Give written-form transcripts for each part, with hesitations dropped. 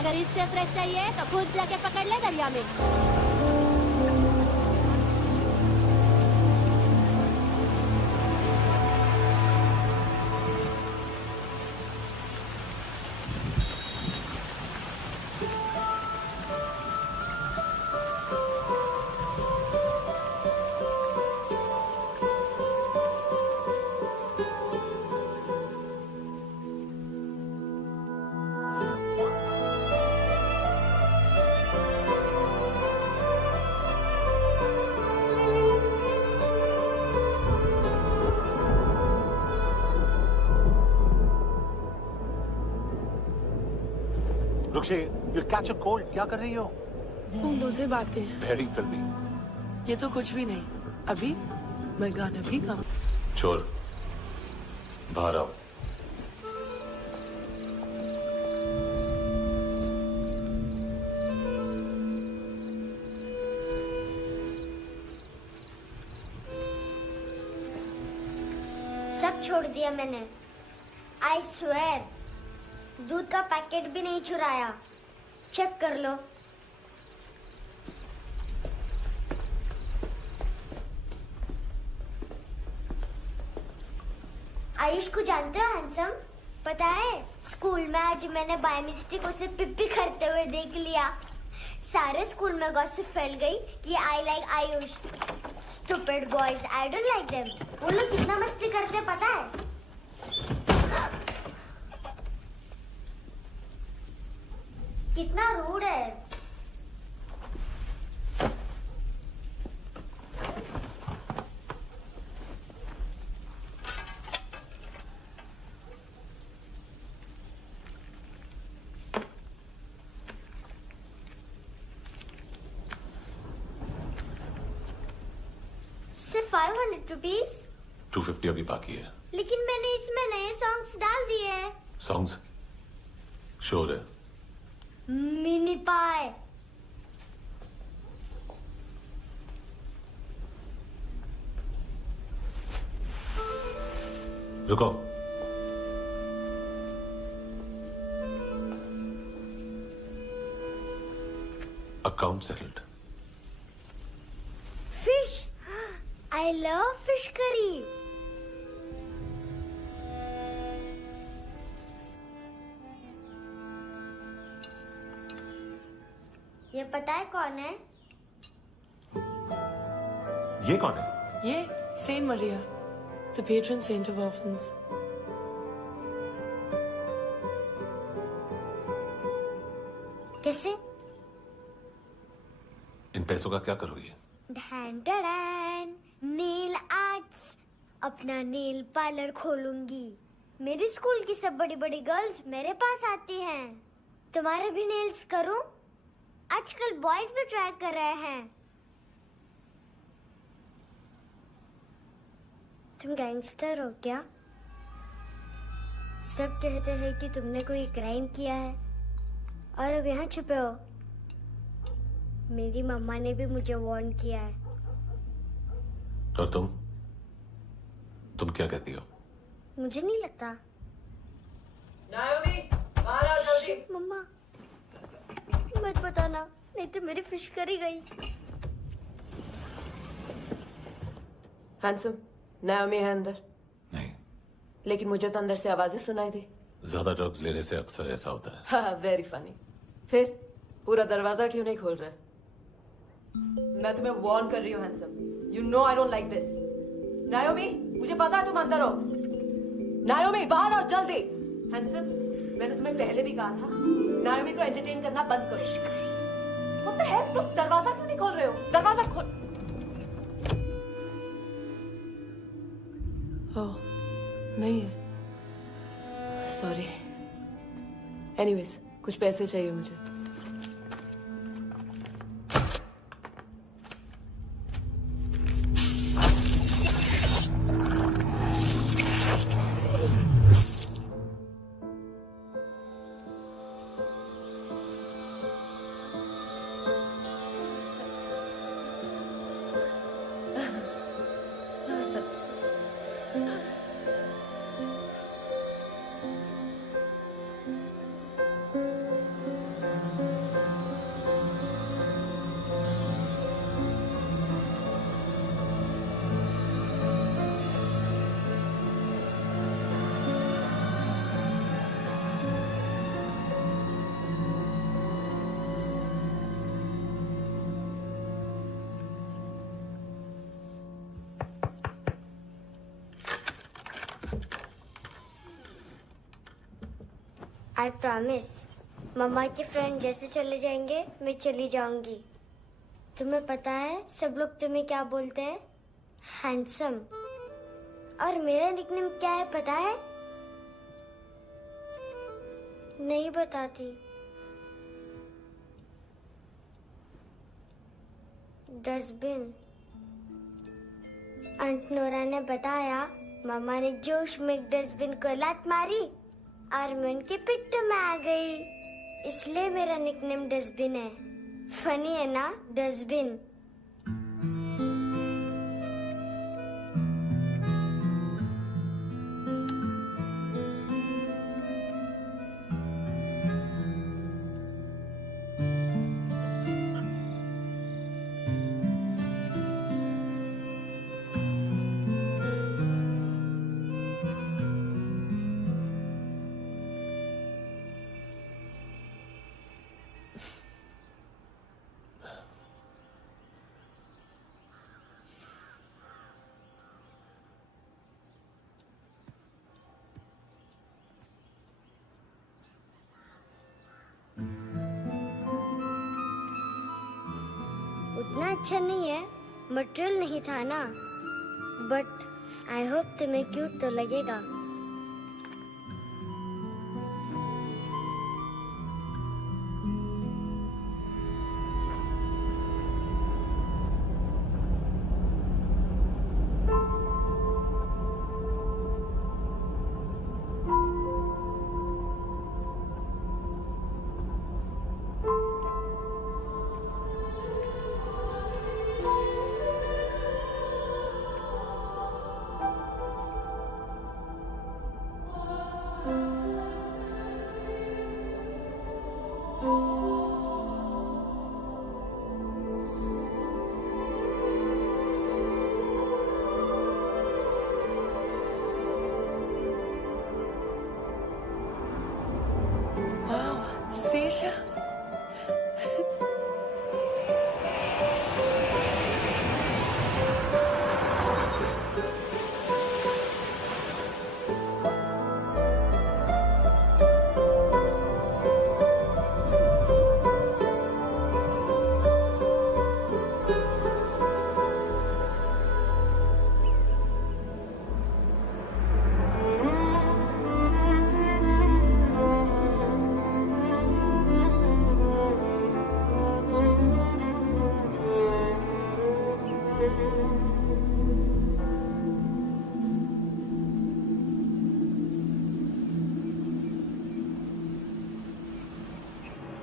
अगर इससे फ्रेश चाहिए तो खुद जाके पकड़ ले दरिया में। रुक्षी, you'll catch a cold. क्या कर रही हो? बूंदों से बातें। Very filmy. ये तो कुछ भी नहीं। अभी मैं गाना भी गाऊं। चोर, बाहर आओ। सब छोड़ दिया मैंने। I swear. दूध का पैकेट भी नहीं चुराया। चेक कर लो। आयुष को जानते हो हैंडसम? पता है स्कूल में आज मैंने बाय मिस्टेक उसे पिप्पी करते हुए देख लिया। सारे स्कूल में गॉसिप फैल गई कि I like Ayush. Stupid boys, I don't like them. वो लोग कितना मस्ती करते पता है? कितना रूड है। सिर्फ 500 रुपीस। 250 अभी बाकी है। लेकिन मैंने इसमें नए सॉन्ग्स डाल दिए हैं। सॉन्ग्स? शोर है। मिनी पाए। रुको। Account settled. Fish. I love fish curry. ये पता है कौन है? ये कौन है? ये saint Maria, the patron saint of orphans. कैसे? इन पैसों का क्या करोगी? ढैन ढैन, नेल आर्ट्स। अपना नेल पार्लर खोलूंगी। मेरे स्कूल की सब बड़ी बड़ी गर्ल्स मेरे पास आती हैं। तुम्हारे भी नेल्स करूं? आजकल बॉयज भी ट्राई कर रहे हैं। तुम गैंगस्टर हो क्या? सब कहते हैं कि तुमने कोई क्राइम किया है और अब यहाँ छुपे हो। मेरी मम्मा ने भी मुझे वार्न किया है। और तुम क्या कहती हो? मुझे नहीं लगता। नायोमी, बाहर आओ जल्दी। मम्मा मत बताना, नहीं तो मेरी फिश करी गई। हैंडसम, नायोमी है अंदर। नहीं। लेकिन मुझे तो अंदर से आवाजें सुनाई दी। ज्यादा ड्रग्स लेने से अक्सर ऐसा होता है। हाँ, वेरी फनी। फिर पूरा दरवाजा क्यों नहीं खोल रहे? मैं तुम्हें वार्न कर रही हूँ handsome. You know I don't like this. नायोमी, मुझे पता है तुम अंदर हो। नायोमी, बाहर आओ जल्दी। हैंडसम, मैंने तुम्हें पहले भी कहा था नायोमी को एंटरटेन करना बंद करो। What the heck? तुम दरवाजा क्यों नहीं खोल रहे हो? दरवाजा खोल। ओह, नहीं है। सॉरी। एनीवेज, कुछ पैसे चाहिए मुझे। I promise. मम्मा के फ्रेंड जैसे चले जाएंगे मैं चली जाऊंगी। तुम्हें पता है सब लोग तुम्हें क्या बोलते हैं? हैंडसम। और मेरा निकनेम क्या है पता है? नहीं बताती। डस्टबिन। आंट नोरा ने बताया मामा ने जोश में एक डस्टबिन को लात मारी और मैं उनके पिट्ठू में आ गई, इसलिए मेरा निकनेम डस्टबिन है। फनी है ना डस्टबिन? उतना अच्छा नहीं है, मटेरियल नहीं था ना, बट आई होप तुम्हें क्यूट तो लगेगा। Seashells.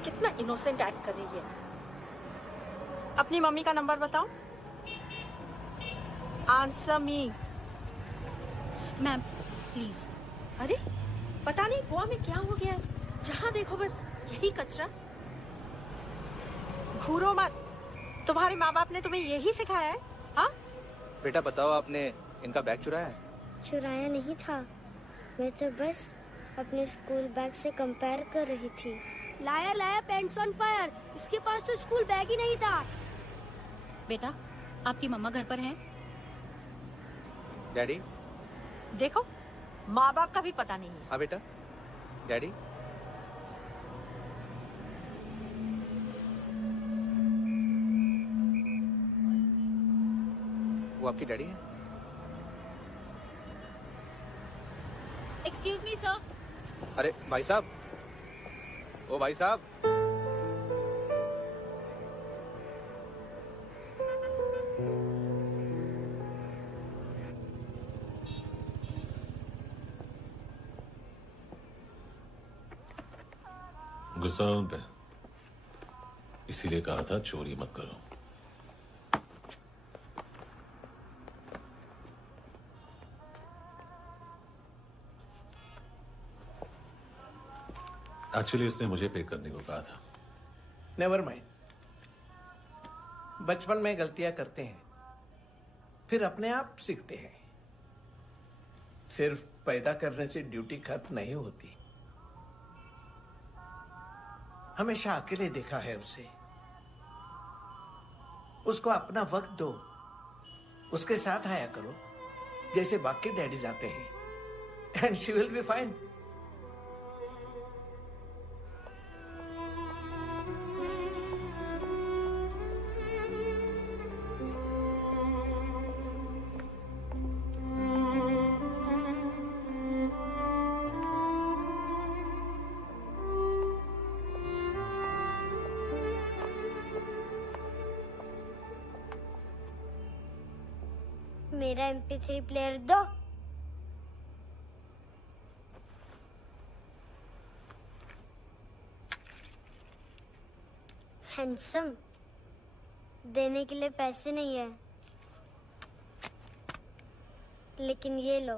कितना इनोसेंट एक्ट कर रही है। अपनी मम्मी का नंबर बताओ। Answer me. Ma'am please. अरे पता नहीं गोवा में क्या हो गया है, जहाँ देखो बस यही कचरा। घूरो मत, तुम्हारे माँ बाप ने तुम्हें यही सिखाया है? हाँ बेटा बताओ, आपने इनका बैग चुराया है? चुराया नहीं था, मैं तो बस अपने स्कूल बैग से कंपेयर कर रही थी। लाया लाया पेंट्स ऑन फायर, इसके पास तो स्कूल बैग ही नहीं था। बेटा आपकी मम्मा घर पर हैं? डैडी देखो, माँ बाप का भी पता नहीं है। हाँ बेटा। डैडी वो आपकी डैडी है? Excuse me sir. अरे भाई साहब, ओ भाई साहब। गुस्सा हूं उन पे, इसीलिए कहा था चोरी मत करो। एक्चुअली उसने मुझे पे करने को कहा था। नेवर माइंड, बचपन में गलतियां करते हैं, फिर अपने आप सीखते हैं। सिर्फ पैदा करने से ड्यूटी खत्म नहीं होती। हमेशा अकेले देखा है उसे। उसको अपना वक्त दो, उसके साथ आया करो जैसे बाकी डैडीज आते हैं, and she will be fine. मेरा MP3 प्लेयर दो। हैंडसम, देने के लिए पैसे नहीं है, लेकिन ये लो,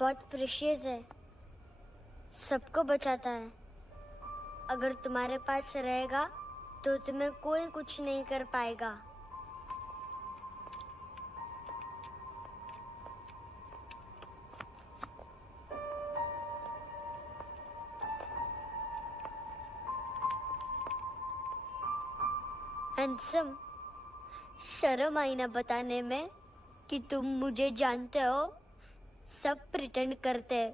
बहुत प्रेशियस है, सबको बचाता है। अगर तुम्हारे पास रहेगा तो तुम्हें कोई कुछ नहीं कर पाएगा। हैंडसम, शर्म आई ना बताने में कि तुम मुझे जानते हो। सब प्रिटेंड करते हैं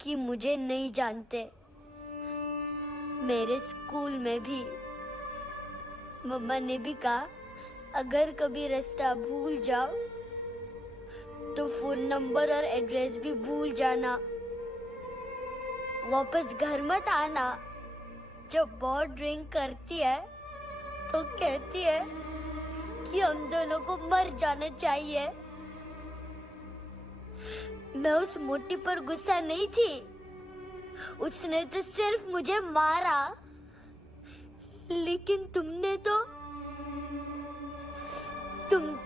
कि मुझे नहीं जानते। मेरे स्कूल में भी मम्मा ने भी कहा, अगर कभी रास्ता भूल जाओ तो फोन नंबर और एड्रेस भी भूल जाना। वापस घर मत आना। जब बहुत ड्रिंक करती है तो कहती है कि हम दोनों को मर जाना चाहिए। मैं उस मोटी पर गुस्सा नहीं थी, उसने तो सिर्फ मुझे मारा। लेकिन तुम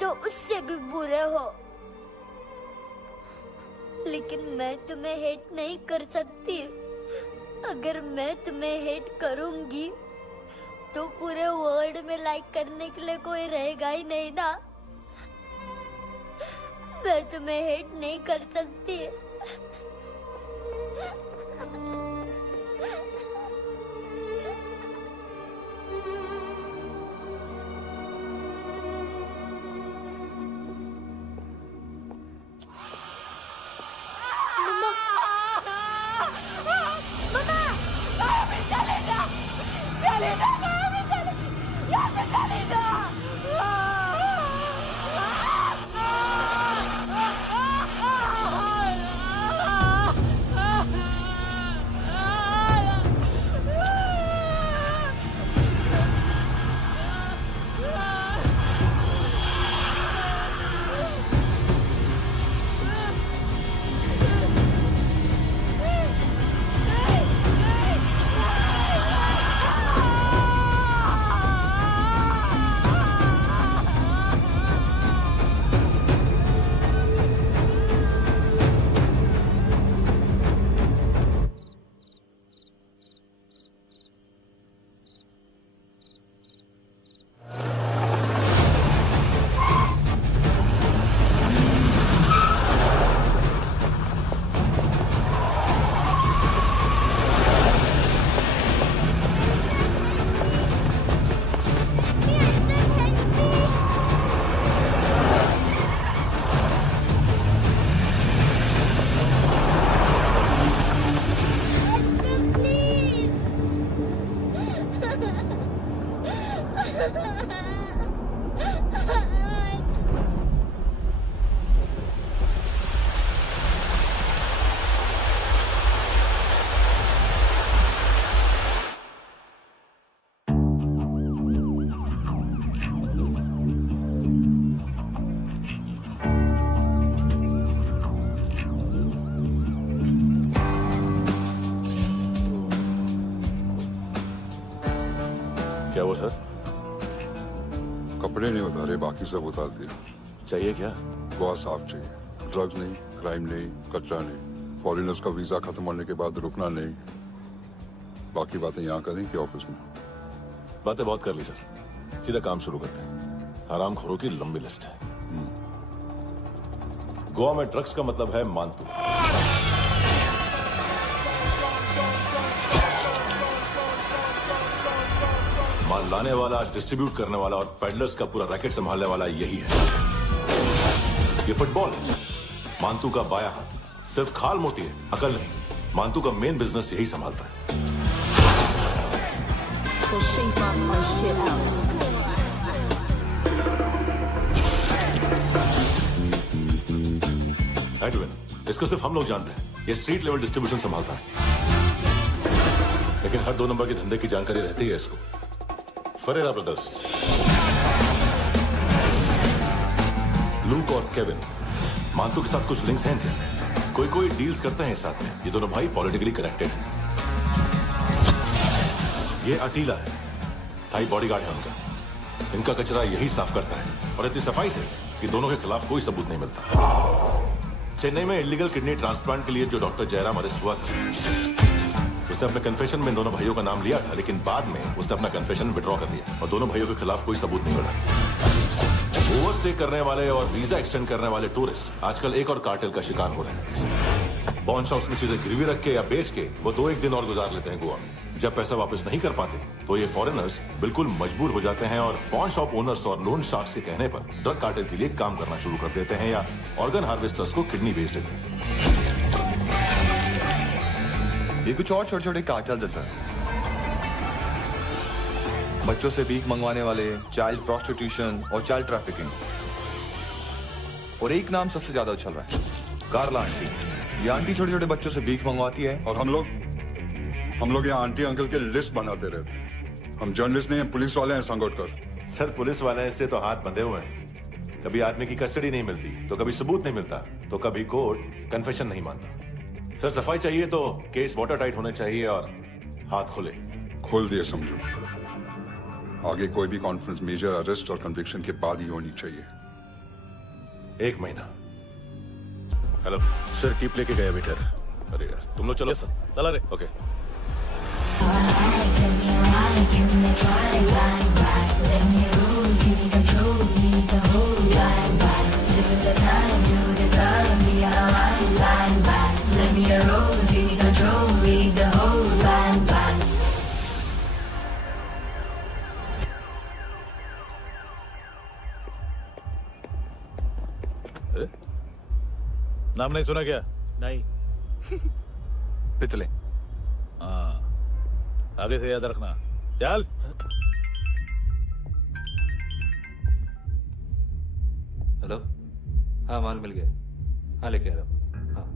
तो उससे भी बुरे हो। लेकिन मैं तुम्हें हेट नहीं कर सकती। अगर मैं तुम्हें हेट करूंगी तो पूरे वर्ल्ड में लाइक करने के लिए कोई रहेगा ही नहीं ना। मैं तुम्हें हेट नहीं कर सकती। क्या हुआ सर? कपड़े नहीं उतारे, बाकी सब उतार दिया। चाहिए क्या? बहुत साफ चाहिए। ड्रग्स नहीं, क्राइम नहीं, कचरा नहीं। फॉरेनर्स का वीजा खत्म होने के बाद रुकना नहीं। बाकी बातें यहाँ करें कि ऑफिस में? बातें बहुत कर ली सर, सीधा काम शुरू करते हैं। हरामखोरों की लंबी लिस्ट है। गोवा में ड्रग्स का मतलब है मानतू। माल लाने वाला, डिस्ट्रीब्यूट करने वाला और पेडलर्स का पूरा रैकेट संभालने वाला यही है। ये फुटबॉल है, मानतू का बाया हाथ। सिर्फ खाल मोटी है, अकल नहीं। मानतू का मेन बिजनेस यही संभालता है। So shape up my shit out. Edwin, इसको सिर्फ हम लोग जानते हैं। ये स्ट्रीट लेवल डिस्ट्रीब्यूशन संभालता है, लेकिन हर 2 नंबर के धंधे की जानकारी रहती है इसको। फरेरा ब्रदर्स, लूक और केविन, मांतू के साथ कुछ लिंक्स हैं क्या? कोई डील्स करते हैं साथ में। ये दोनों भाई पॉलिटिकली कनेक्टेड हैं। ये अटीला है, थाई बॉडीगार्ड है उनका। इनका कचरा यही साफ करता है, और इतनी सफाई से कि दोनों के खिलाफ कोई सबूत नहीं मिलता। चेन्नई में इलीगल किडनी ट्रांसप्लांट के लिए जो डॉक्टर जयराम अरेस्ट हुआ था, उसने अपने कन्फेशन में दोनों भाइयों का नाम लिया था, लेकिन बाद में उसने अपना कन्फेशन विड्रॉ कर दिया और दोनों भाइयों के खिलाफ कोई सबूत नहीं मिला। ओवरस्टे करने वाले और वीजा एक्सटेंड करने वाले टूरिस्ट आजकल एक और कार्टेल का शिकार हो रहे हैं। पॉन शॉप्स में चीजें गिरवी रख के या बेच के वो 2-1 दिन और गुजार लेते हैं गोवा में। जब पैसा वापस नहीं कर पाते तो ये फॉरेनर्स बिल्कुल मजबूर हो जाते हैं और पॉन शॉप ओनर्स और लोन शार्क्स के कहने पर ड्रग कार्टेल के लिए काम करना शुरू कर देते हैं या ऑर्गन हार्वेस्टर्स को किडनी बेच देते हैं। ये कुछ और छोटे छोटे कार्टेल्स है सर। बच्चों से भीख मंगवाने वाले, चाइल्ड प्रोस्टिट्यूशन और चाइल्ड ट्रैफिकिंग। और एक नाम सबसे ज्यादा उछल रहा है, कार्ला आंटी। ये आंटी छोटे छोटे बच्चों से भीख मंगवाती है। और हम लोग यहाँ आंटी अंकल के लिस्ट बनाते रहते हैं। हम जर्नलिस्ट नहीं हैं, पुलिस वाले हैं संगोटकर। सर पुलिस वाले से तो हाथ बंधे हुए हैं। कभी आदमी की कस्टडी नहीं मिलती तो कभी सबूत नहीं मिलता तो कभी कोर्ट कन्फेशन नहीं मानता। सर सफाई चाहिए तो केस वाटर टाइट होने चाहिए और हाथ खुले। खोल दिए समझो। आगे कोई भी कॉन्फ्रेंस मेजर अरेस्ट और कन्विक्शन के बाद ही होनी चाहिए। 1 महीना। हेलो सर, टिप लेके गया वेटर। अरे यार तुम लोग चलो। सर चला रे। ओके। नाम नहीं सुना क्या? नहीं। पितले। हाँ, आगे से याद रखना। चल। हेलो, हाँ माल मिल गया। हाँ लेके आ रहा हूँ। हाँ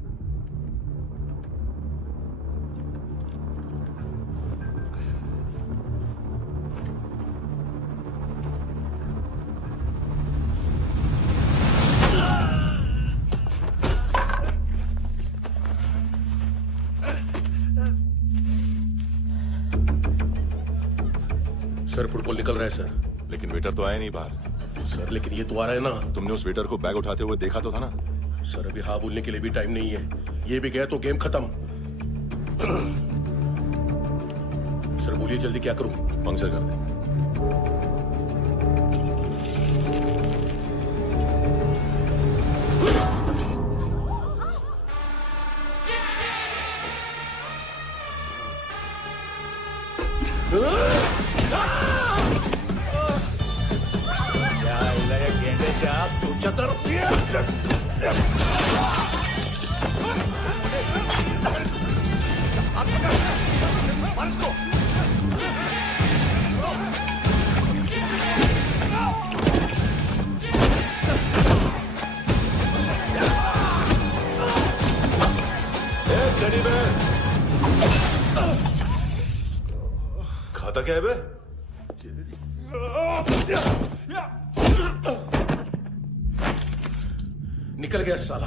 सर फुटबॉल निकल रहा है सर। लेकिन वेटर तो आया नहीं बाहर। सर लेकिन ये तो आ रहा है ना। तुमने उस वेटर को बैग उठाते हुए देखा तो था ना। सर अभी हाँ बोलने के लिए भी टाइम नहीं है। ये भी गया तो गेम खत्म। सर बोलिए जल्दी क्या करूं? पंक्चर कर दे। खाता क्या है बे? निकल गया साला।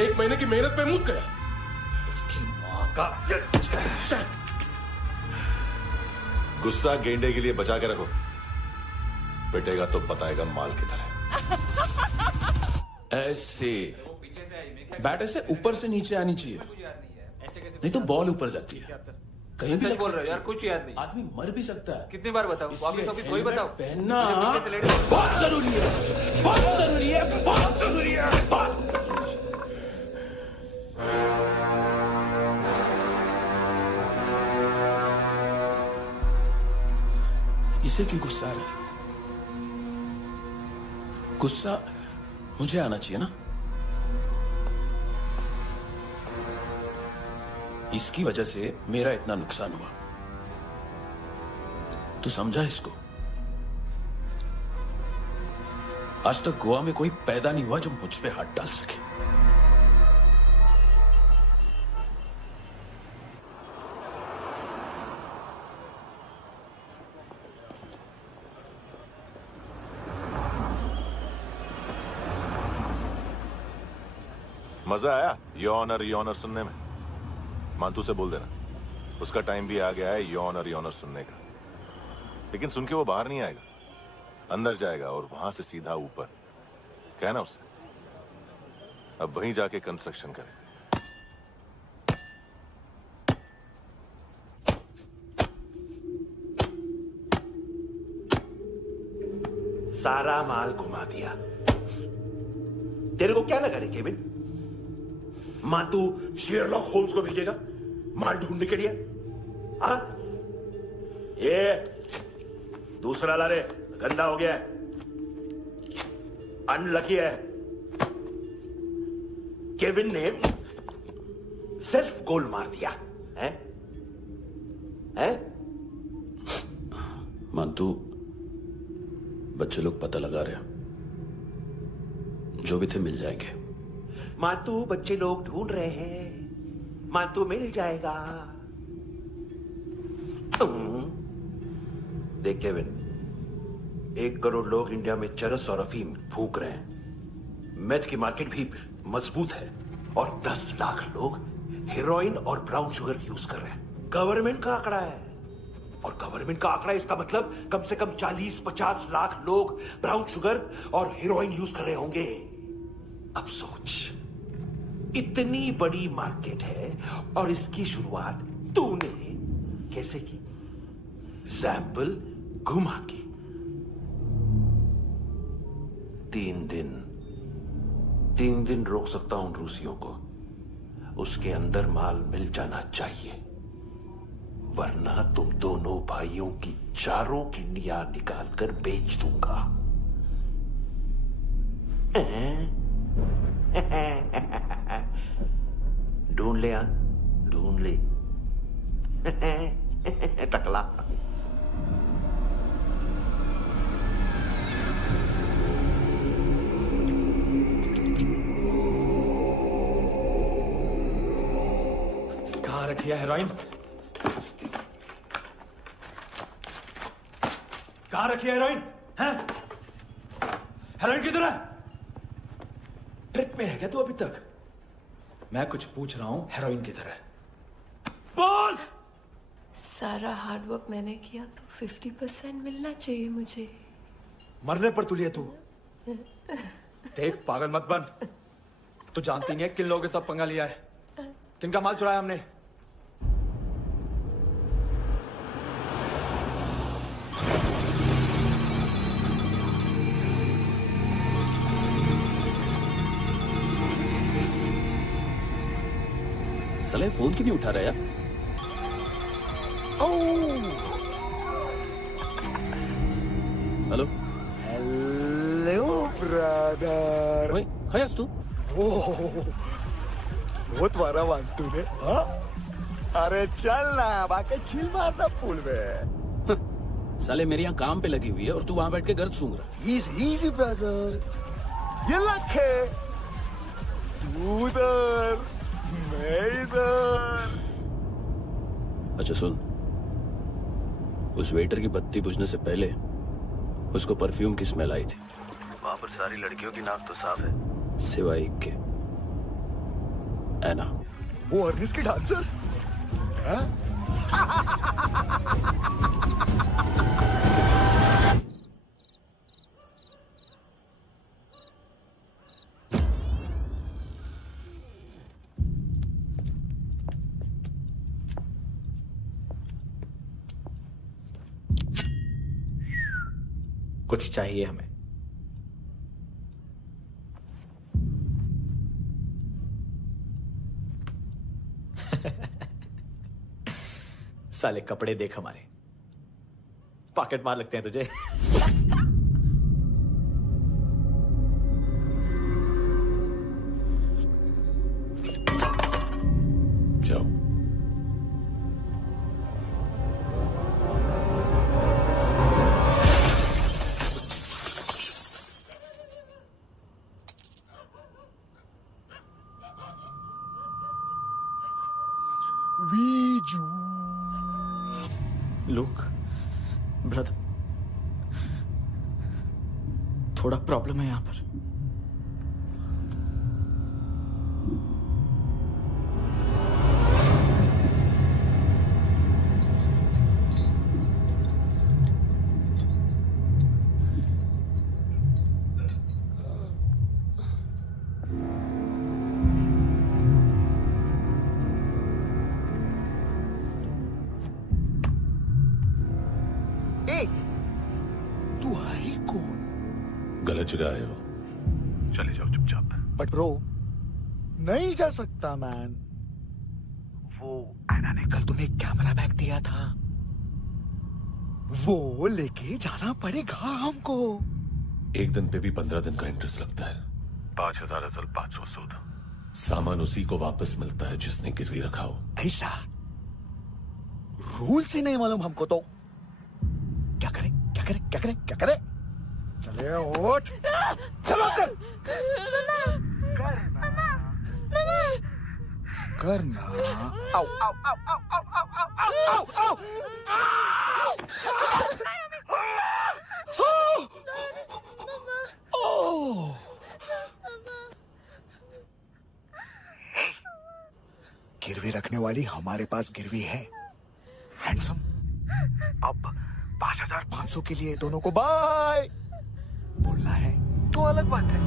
1 महीने की मेहनत पे मुक गया। उसकी माँ का गुस्सा गेंडे के लिए बचा के रखो, पिटेगा तो बताएगा माल किधर है। ऐसे बैट ऐसे ऊपर से नीचे आनी चाहिए, नहीं तो बॉल ऊपर जाती है। कहीं भी बोल रहे हो यार, कुछ याद नहीं। आदमी मर भी सकता है। कितनी बार बताओ? वापिस ऑफिस वही बताओ। पहनना बहुत जरूरी है, बहुत जरूरी है, बहुत जरूरी है। इसे क्यों गुस्सा आ रहा? गुस्सा मुझे आना चाहिए ना। इसकी वजह से मेरा इतना नुकसान हुआ। तू समझा इसको? आज तक गोवा में कोई पैदा नहीं हुआ जो मुझ पे हाथ डाल सके। मजा आया योनर सुनने में? मानतू से बोल देना उसका टाइम भी आ गया है योनर सुनने का। लेकिन सुन के वो बाहर नहीं आएगा, अंदर जाएगा और वहां से सीधा ऊपर। कहना उसे अब वहीं जाके कंस्ट्रक्शन करे। सारा माल घुमा दिया। तेरे को क्या लगा रे केविन? मां तू शेरलॉक होम्स को भेजेगा माल ढूंढने के लिए? हाँ? ये दूसरा ला रे, गंदा हो गया है, अनलकी है। केविन ने सेल्फ गोल मार दिया है? मानतू, बच्चे लोग पता लगा रहे हैं, जो भी थे मिल जाएंगे। मातू बच्चे लोग ढूंढ रहे हैं, मातू मिल जाएगा। देख केविन, 1 करोड़ लोग इंडिया में चरस और अफीम फूंक रहे हैं। मेथ की मार्केट भी मजबूत है और 10 लाख लोग हेरोइन और ब्राउन शुगर यूज कर रहे हैं। गवर्नमेंट का आंकड़ा है, और गवर्नमेंट का आंकड़ा इसका मतलब कम से कम 40-50 लाख लोग ब्राउन शुगर और हेरोइन यूज कर रहे होंगे। अब सोच, इतनी बड़ी मार्केट है और इसकी शुरुआत तूने कैसे की? सैंपल घुमा के। 3 दिन रोक सकता हूं रूसियों को, उसके अंदर माल मिल जाना चाहिए, वरना तुम दोनों भाइयों की चारों किडनियां निकाल कर बेच दूंगा। ढूंढ ले, ढूंढ ले टकला। कहाँ रखी है हेरोइन? कहाँ रखी है हेरोइन? हैं? हेरोइन किधर है? ट्रिप में है क्या तू अभी तक? मैं कुछ पूछ रहा हूं, हेरोइन किधर है? बोल! सारा हार्डवर्क मैंने किया तो 50% मिलना चाहिए मुझे। मरने पर तुलिए तू। देख पागल मत बन। तू जानती नहीं है किन लोगों के साथ पंगा लिया है, किनका माल चुराया हमने। साले फोन क्यों नहीं उठा रहा यार? Hello hello brother. ओए खयास तू? बहुत मारा मानतू ने। हाँ? अरे चल ना, बाकी चिल मारना पूल में। साले मेरे यहाँ काम पे लगी हुई है और तू वहां बैठ के गर्द सूंघ रहा। इजी ब्रदर, ये लक है। तू उधर, मैं इधर। अच्छा सुन, उस वेटर की बत्ती बुझने से पहले उसको परफ्यूम की स्मेल आई थी। वहां पर सारी लड़कियों की नाक तो साफ है, सिवाय एक के, एना। वो अर्निस की डांसर? कुछ चाहिए हमें। साले कपड़े देख हमारे, पॉकेट मार लगते हैं तुझे। जाओ। लुक ब्रदर, थोड़ा प्रॉब्लम है यहां पर। गलत जगह आए हो, चले जाओ चुपचाप। बट ब्रो, नहीं जा सकता मैन। वो एना ने कल तुम्हें एक कैमरा बैग दिया था, वो लेके जाना पड़ेगा हमको। एक दिन पे भी 15 दिन का इंटरेस्ट लगता है। 5,000 असल 500 सूद। सामान उसी को वापस मिलता है जिसने गिरवी रखा हो। ऐसा रूल्स ही नहीं मालूम हमको तो। क्या करें क्या करें क्या करें क्या करें? चले उठ, चलो कर करना। आओ आओ आओ आओ आओ आओ आओ आओ आओ। गिरवी रखने वाली हमारे पास गिरवी है हैंडसम। अब 5,500 के लिए दोनों को बाय बोलना है तो अलग बात है।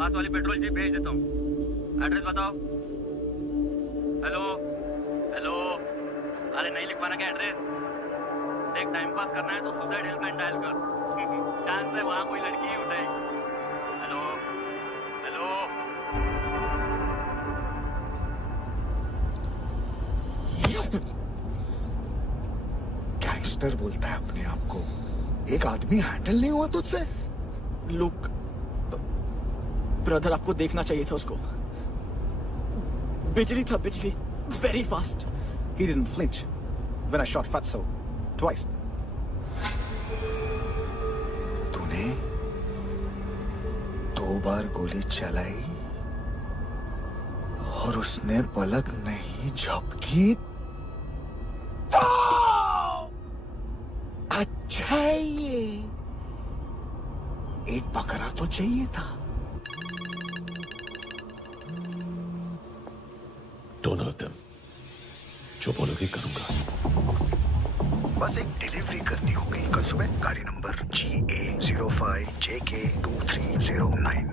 पास वाली पेट्रोल जीप भेज देता हूँ। एड्रेस बताओ। हेलो हेलो, अरे नहीं लिख पाना क्या एड्रेस? देख टाइम पास करना है तो सुसाइड हेल्पलाइन डायल कर। चांस है वहाँ कोई लड़की ही उठाए। Hello hello. गैंगस्टर बोलता है अपने आप को। एक आदमी हैंडल नहीं हुआ तुझसे? लुक ब्रदर, आपको देखना चाहिए था उसको। बिजली था, बिजली, very fast. He didn't flinch when I shot Fatso twice. तूने 2 बार गोली चलाई और उसने पलक नहीं झपकी। अच्छा है ये। एक बकरा तो चाहिए था। Don't hurt them. जो बोलोगे करूंगा। बस एक डिलीवरी करनी होगी कल सुबह। गाड़ी नंबर GA05JK2309।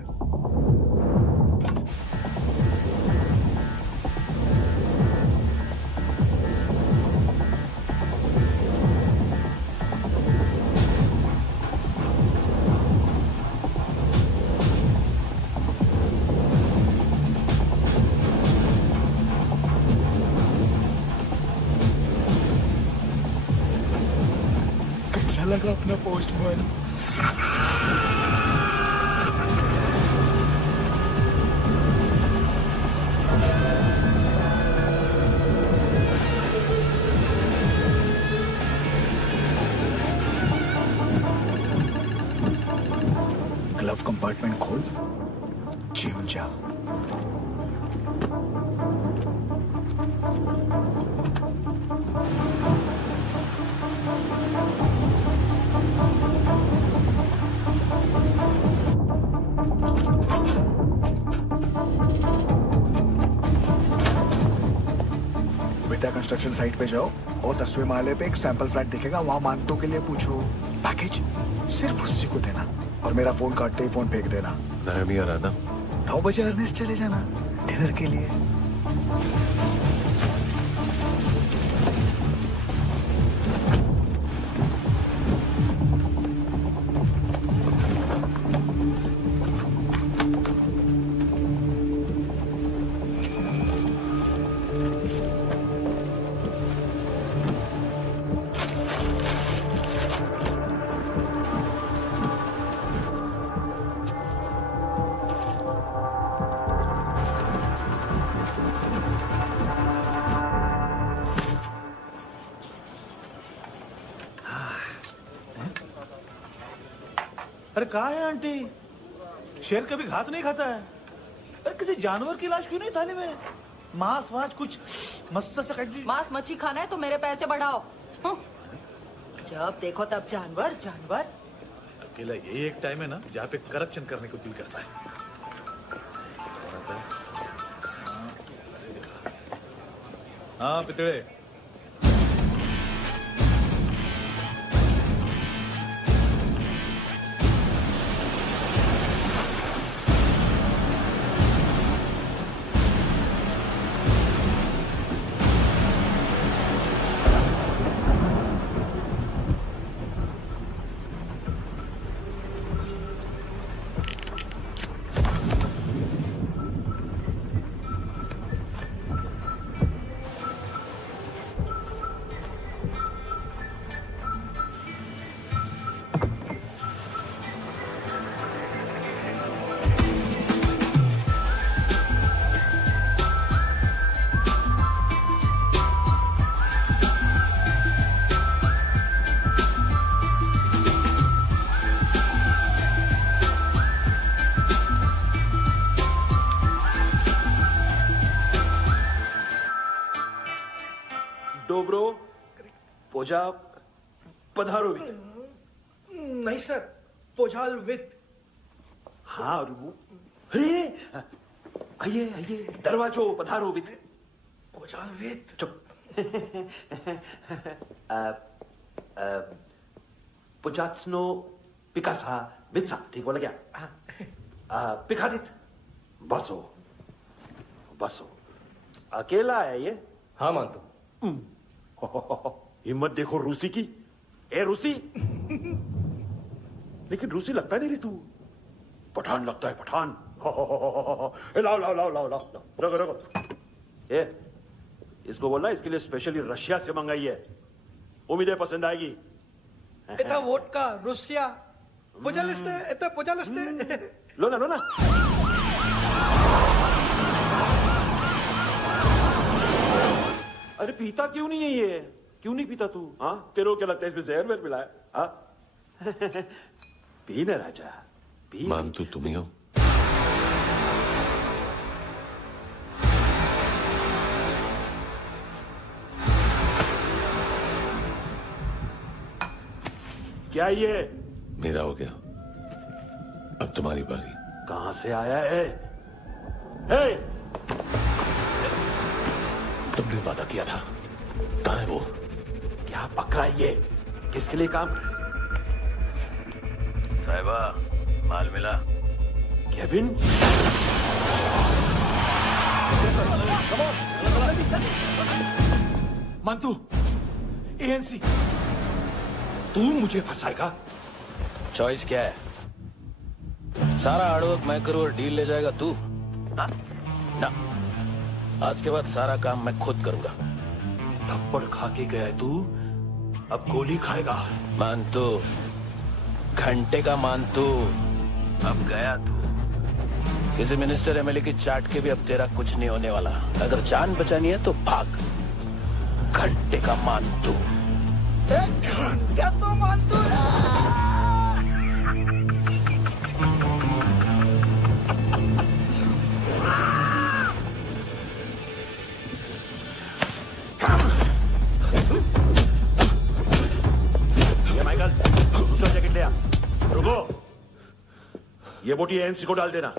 लगा अपना पोस्टमैन। ग्लव कंपार्टमेंट खोल, जिम जा। कंस्ट्रक्शन साइट पे जाओ और 10वें माले पे एक सैंपल फ्लैट दिखेगा, वहां मानतो के लिए पूछो। पैकेज सिर्फ उसी को देना और मेरा फोन काटते ही फोन फेंक देना। नायोमी आ रहा ना? 9 बजे अर्नेस्ट चले जाना डिनर के लिए। अरे कहाँ है आंटी? शेर कभी घास नहीं खाता है। अरे किसी जानवर की लाश क्यों नहीं थाली में? मांस वास कुछ मस्त सा मांस मच्छी खाना है तो मेरे पैसे बढ़ाओ। जब देखो तब जानवर जानवर। अकेला यही एक टाइम है ना जहाँ पे करप्शन करने को दिल करता है। हाँ पितड़े। डोब्रो पोजा पधारोवित। नहीं सर, पोजाल वित। हाँ और वो अरे आइए आइए दरवाजो पधारोवित। पोजाल वित। चुप। पुजात्सनो पिकासा वित्सा, ठीक बोला क्या? पिकादित बसो बसो। अकेला है ये? हाँ मानतो। हिम्मत देखो रूसी की। ए रूसी। लेकिन रूसी लगता नहीं रे तू, पठान लगता है पठान। लाओ लाओ लाओ लाओ लाओ रगो रगो। ए इसको बोलना इसके लिए स्पेशली रशिया से मंगाई है, उम्मीद है पसंद आएगी। इतना वोडका रूसिया पोजालिस्ते इतना पोजालिस्ते। लो ना अरे पीता क्यों नहीं है ये? क्यों नहीं पीता तू? हाँ तेरे को क्या लगता है इसमें जहर वेर मिला है? हाँ पी ना राजा पी। मानतू तुम ही हो? क्या ये? मेरा हो गया, अब तुम्हारी बारी। कहां से आया है? हे! तुमने वादा किया था, कहां है वो? क्या पकड़ा है ये? किसके लिए काम? साहिबा माल मिला? केविन? मंतू एएनसी। तू मुझे फंसाएगा? चॉइस क्या है? सारा हार्डवर्क मैं करूं और डील ले जाएगा तू? ना, आज के बाद सारा काम मैं खुद करूंगा। थप्पड़ खा के गया तू, अब गोली खाएगा। मानतू, घंटे का मानतू, अब गया तू। किसी मिनिस्टर एमएलए की चाट के भी अब तेरा कुछ नहीं होने वाला। अगर जान बचानी है तो भाग। घंटे का मानतू। क्या तो मानतू माइकल, दूसरा जैकेट ले आ। रुको, ये बोटी एएनसी को डाल देना।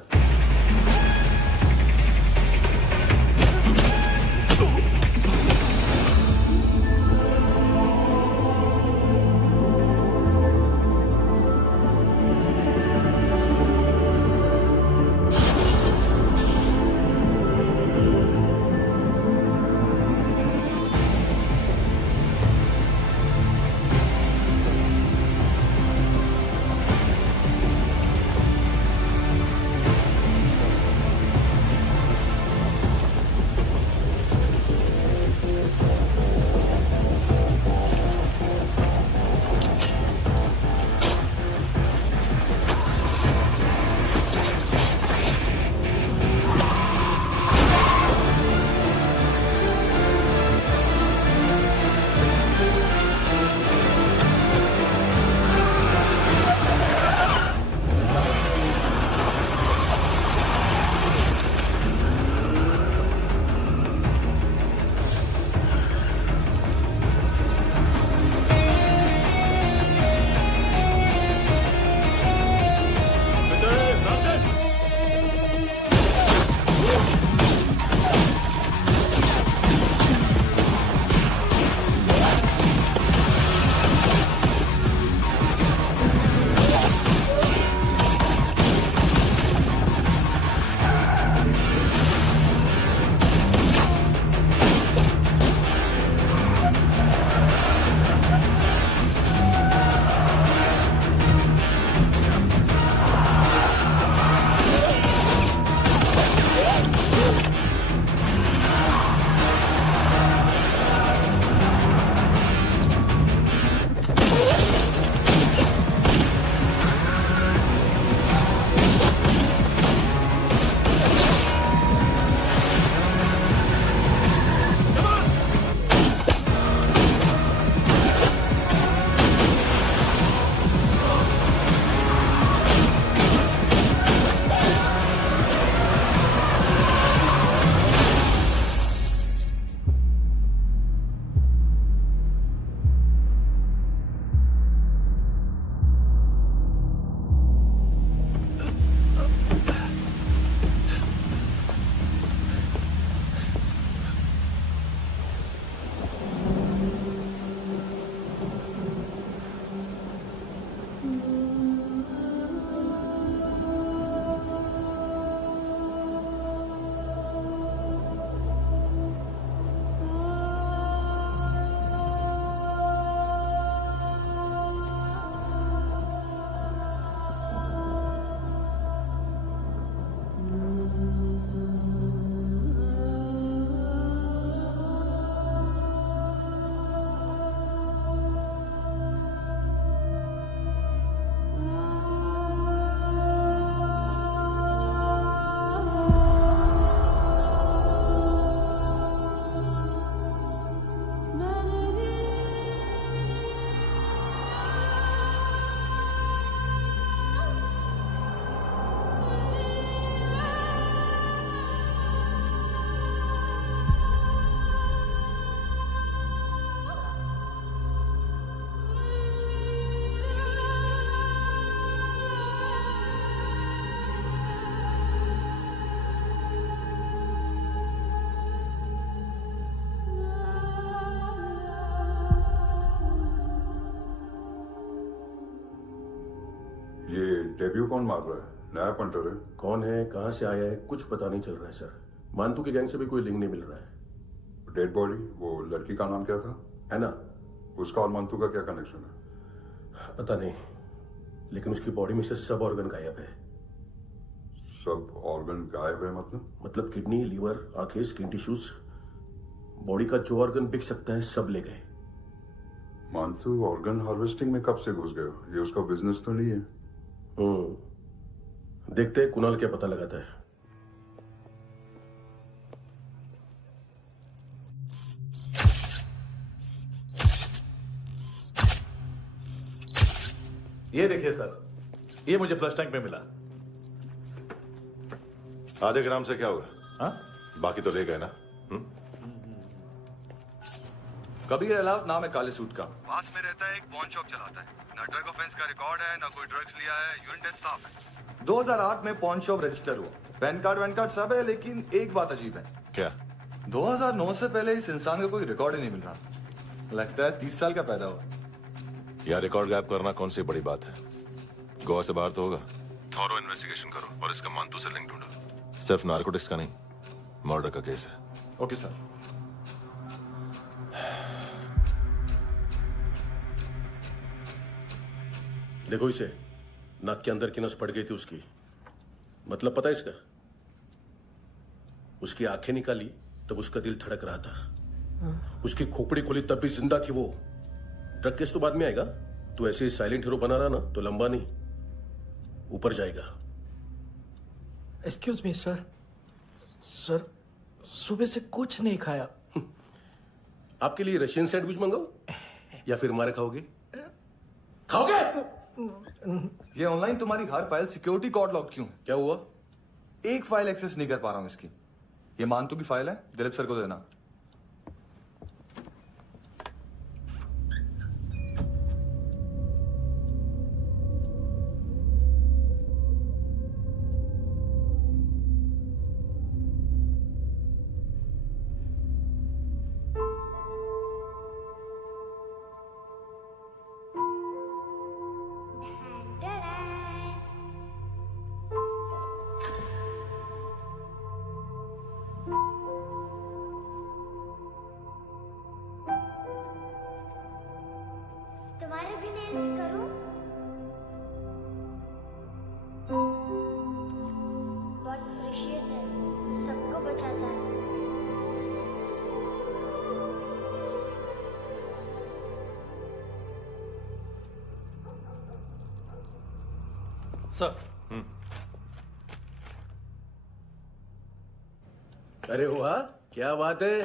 डेब्यू कौन मार रहा है? नया पंटर है। कौन है, कहां से आया है, कुछ पता नहीं चल रहा है सर। मानतू की गैंग से भी कोई लिंक नहीं मिल रहा है। डेड बॉडी, वो लड़की का नाम क्या था? है ना? उसका और मंतू का क्या कनेक्शन है? पता नहीं, लेकिन उसकी बॉडी में से सब ऑर्गन गायब है। सब ऑर्गन गायब है मतलब किडनी, लीवर, आंखें, स्किन टिश्यूज, बॉडी का जो ऑर्गन बिक सकता है सब ले गए। मंतू ऑर्गन हार्वेस्टिंग में कब से घुस गए? ये उसका बिजनेस तो नहीं है? देखते हैं कुणाल क्या पता लगाता है। ये देखिए सर, ये मुझे फ्लश टैंक में मिला। आधे ग्राम से क्या होगा? हाँ? बाकी तो ले गए ना? कबीर अलाउद नाम है काले सूट का। पास में रहता है, एक पॉन शॉप चलाता है। ना ड्रग ऑफेंस का रिकॉर्ड है, ना कोई ड्रग्स लिया है। यूनिट साफ है। 2008 में पॉन शॉप रजिस्टर हुआ। पैन कार्ड सब है, लेकिन एक बात अजीब है। क्या? 2009 से पहले इस इंसान का कोई रिकॉर्ड ही नहीं मिल रहा। लगता है 30 साल का पैदा हुआ। यह रिकॉर्ड गायब करना कौन सी बड़ी बात है? गोवा से बाहर तो होगा। थॉरो इन्वेस्टिगेशन करो और इसका मंतू से लिंक ढूंढो। सिर्फ नार्कोटिक्स का नहीं, मर्डर का केस है। Okay sir. देखो इसे, नाक के अंदर की नस पड़ गई थी उसकी। मतलब पता है इसका? उसकी आंखें निकाली तब उसका दिल धड़क रहा था। उसकी खोपड़ी खोली तब भी जिंदा थी वो। ड्रग केस तो बाद में आएगा। तो ऐसे ही साइलेंट हीरो बना रहा ना तो लंबा नहीं, ऊपर जाएगा। एक्सक्यूज मी सर, सुबह से कुछ नहीं खाया। आपके लिए रशियन सैंडविच मंगाओ या फिर हमारे खाओगे? खाओगे? ये ऑनलाइन तुम्हारी हर फाइल सिक्योरिटी कोड लॉक क्यों? क्या हुआ? एक फाइल एक्सेस नहीं कर पा रहा हूं इसकी। ये मानतू की फाइल है, दिलीप सर को देना। तुम्हारे भी नेल्स करूं? बहुत प्रेशियस है, सबको बचाता है। सर। अरे वाह, क्या बात है।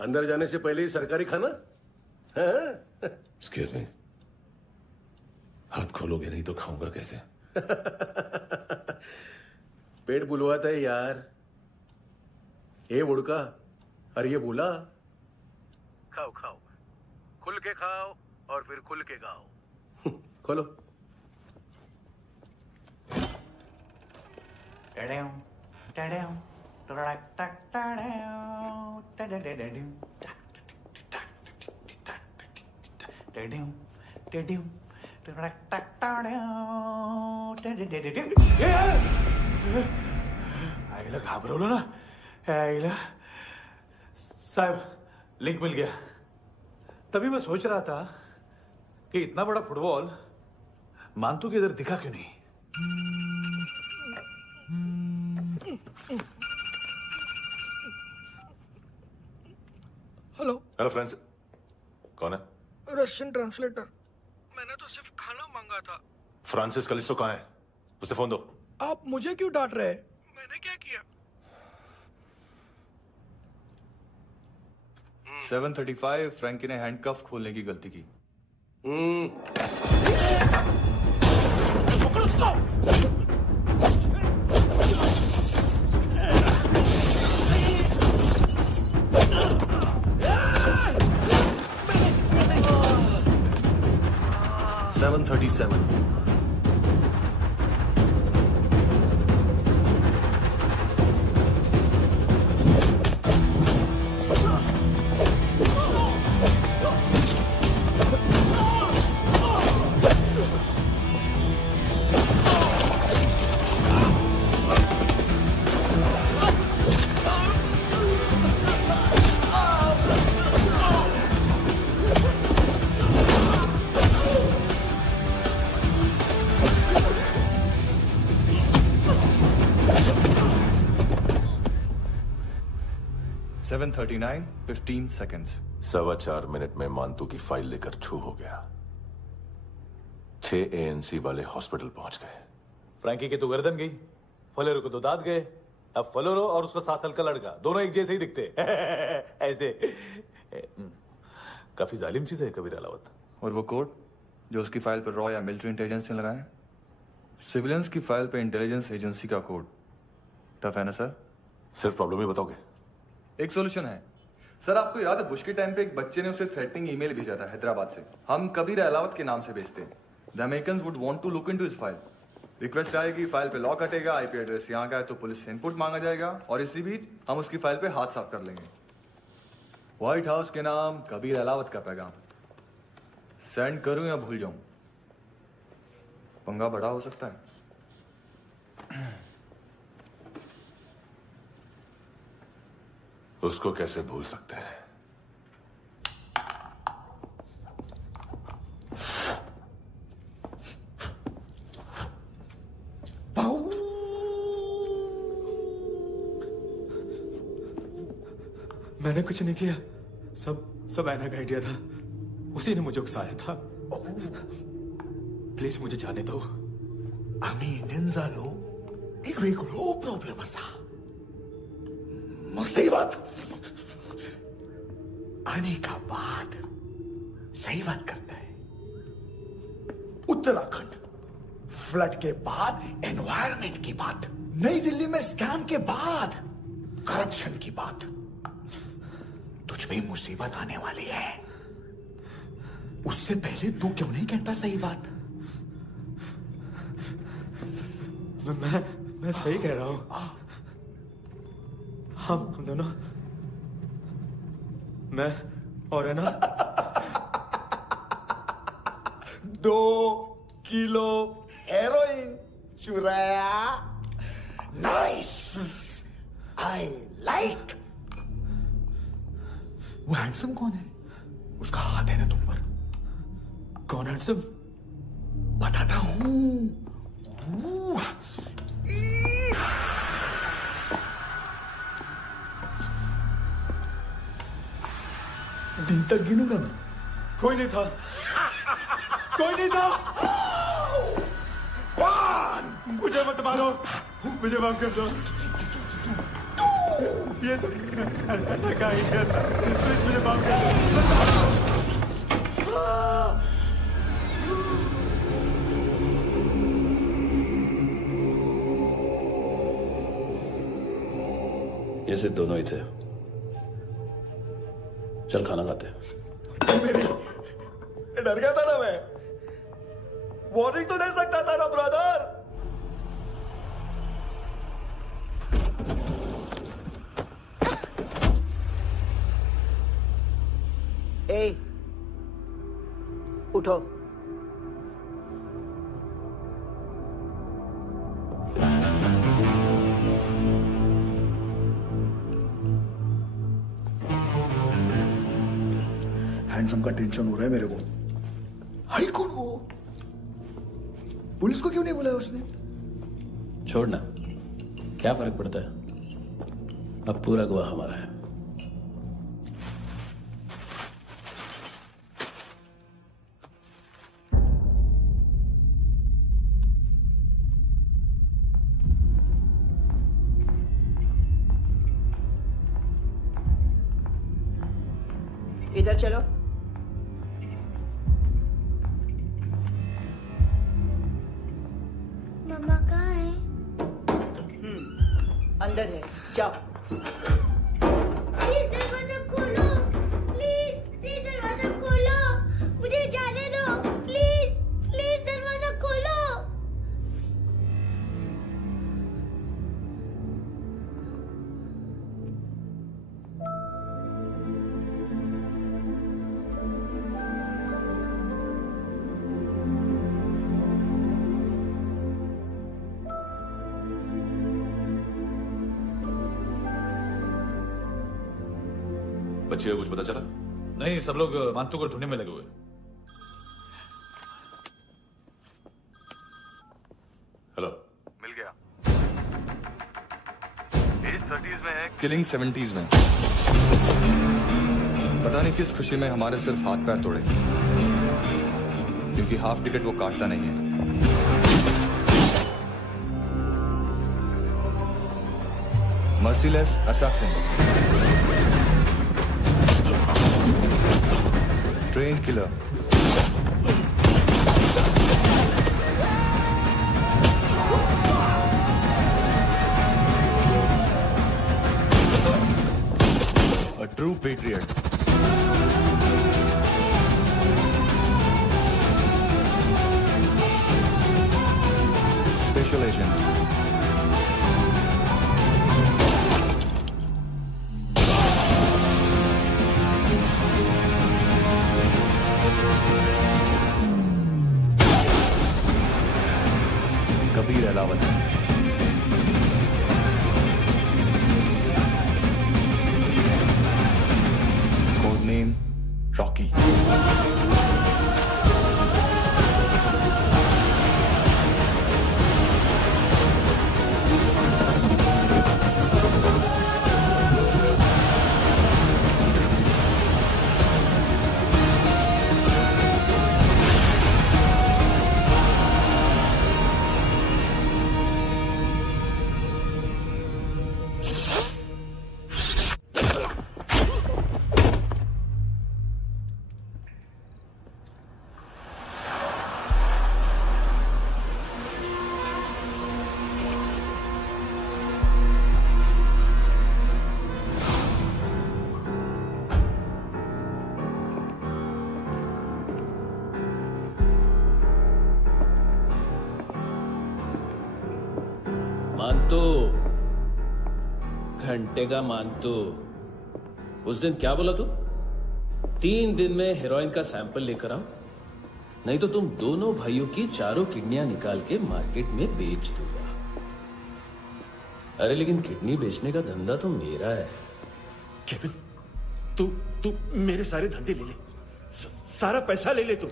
अंदर जाने से पहले ही सरकारी खाना। एक्सक्यूज मी, हाथ खोलोगे नहीं तो खाऊंगा कैसे? पेट बुलवाता है यार। ए बुड़का, अरे ये बोला। खाओ खाओ, खुल के खाओ और फिर खुल के गाओ। खोलो। आईला घाबरवलं ना। आईला साहब, लिंक मिल गया। तभी मैं सोच रहा था कि इतना बड़ा फुटबॉल मानतू के इधर दिखा क्यों नहीं। हेलो। हेलो फ्रेंड्स, कौन है? Russian translator. मैंने तो सिर्फ खाना मांगा था। फ्रांसिस कलिस्टो कहाँ है? उसे फोन दो। आप मुझे क्यों डांट रहे हैं? मैंने क्या किया? 735 फ्रैंकी ने हैंडकफ खोलने की गलती की। पकड़ो उसको। 737। 7:39, 15 seconds. 4.25 मिनट में मानतू की फाइल लेकर छू हो गया। 6 ANC वाले हॉस्पिटल पहुंच गए। फ्रैंकी की तो गर्दन गई, फलेरो को तो दांत गए। अब फलेरो और उसका 7 साल का लड़का दोनों एक जैसे ही दिखते ऐसे। काफी जालिम चीज है कबीर अलावत। और वो कोड जो उसकी फाइल पर रॉ या मिलिट्री इंटेलिजेंस ने लगाया, सिविलियंस की फाइल पे इंटेलिजेंस एजेंसी का कोड। टफ है ना सर? सिर्फ प्रॉब्लम ही बताओगे? एक सॉल्यूशन है सर। आपको याद है बुश के टाइम पे एक बच्चे ने उसे थ्रेटनिंग ईमेल भेजा था हैदराबाद से। हम कबीर अलावत के नाम से भेजते हैं। The Americans would want to look into his file. रिक्वेस्ट आएगी, फाइल पे लॉक हटेगा, आईपी एड्रेस यहाँ का है तो पुलिस से इनपुट मांगा जाएगा और इसी बीच हम उसकी फाइल पे हाथ साफ कर लेंगे। व्हाइट हाउस के नाम कबीर अलावत का पैगाम। सेंड करूं या भूल जाऊं? पंगा बड़ा हो सकता है। उसको कैसे भूल सकते हैं? मैंने कुछ नहीं किया, सब ऐना का आइडिया था। उसी ने मुझे उकसाया था। प्लीज मुझे जाने दो। आम्ही इंडियन झालो एक वेगळो प्रॉब्लेम असा, मुसीबत आने का बाद सही बात करता है। उत्तराखंड फ्लड के बाद एनवायरमेंट की बात, नई दिल्ली में स्कैम के बाद करप्शन की बात। तुझ पे मुसीबत आने वाली है, उससे पहले तू क्यों नहीं कहता सही बात? मैं सही कह रहा हूं। हम दोनों, मैं और है ना 2 किलो हेरोइन चुराया। Nice, I like. वो हैंडसम कौन है? उसका हाथ है ना तुम पर? कौन हैंडसम? बताता हूं। दिन तक गिनूंगा मैं। कोई नहीं था, कोई नहीं था। मुझे मत मारो, मुझे माफ कर दो। ये सब ऐना का आइडिया था। प्लीज मुझे माफ कर दो। ये सिर्फ दोनों ही थे। चल खाना खाते। डर गया था ना मैं। वार्निंग तो दे सकता था ना ब्रदर। ए, उठो। हैंडसम का टेंशन हो रहा है मेरे को। हाई कौन वो? पुलिस को क्यों नहीं बुलाया उसने? छोड़ना, क्या फर्क पड़ता है? अब पूरा गवाह हमारा है। इधर चलो। मम्मा कहाँ है? अंदर है, जाओ। प्लीज दरवाजा खोलो, प्लीज दरवाजा खोलो, मुझे जाने दो, प्लीज दरवाजा खोलो। बच्चे को कुछ पता चला? नहीं, सब लोग मानतू को ढूंढने में लगे हुए। हेलो, मिल गया। भेज 30s में है, किलिंग 70s में। पता नहीं किस खुशी में हमारे सिर्फ हाथ पैर तोड़े, क्योंकि हाफ टिकट वो काटता नहीं है। Merciless assassin, train killer, a true patriot. Special agent. Kabir Ahlawat. Code name Rocky. मानतो, घंटे का मानतो। उस दिन क्या बोला तू? 3 दिन में हेरोइन का सैंपल लेकर आओ, नहीं तो तुम दोनों भाइयों की चारों किडनियां निकाल के मार्केट में बेच दूंगा। अरे लेकिन किडनी बेचने का धंधा तो मेरा है। केविन, तू मेरे सारे धंधे ले ले, सारा पैसा ले ले तू।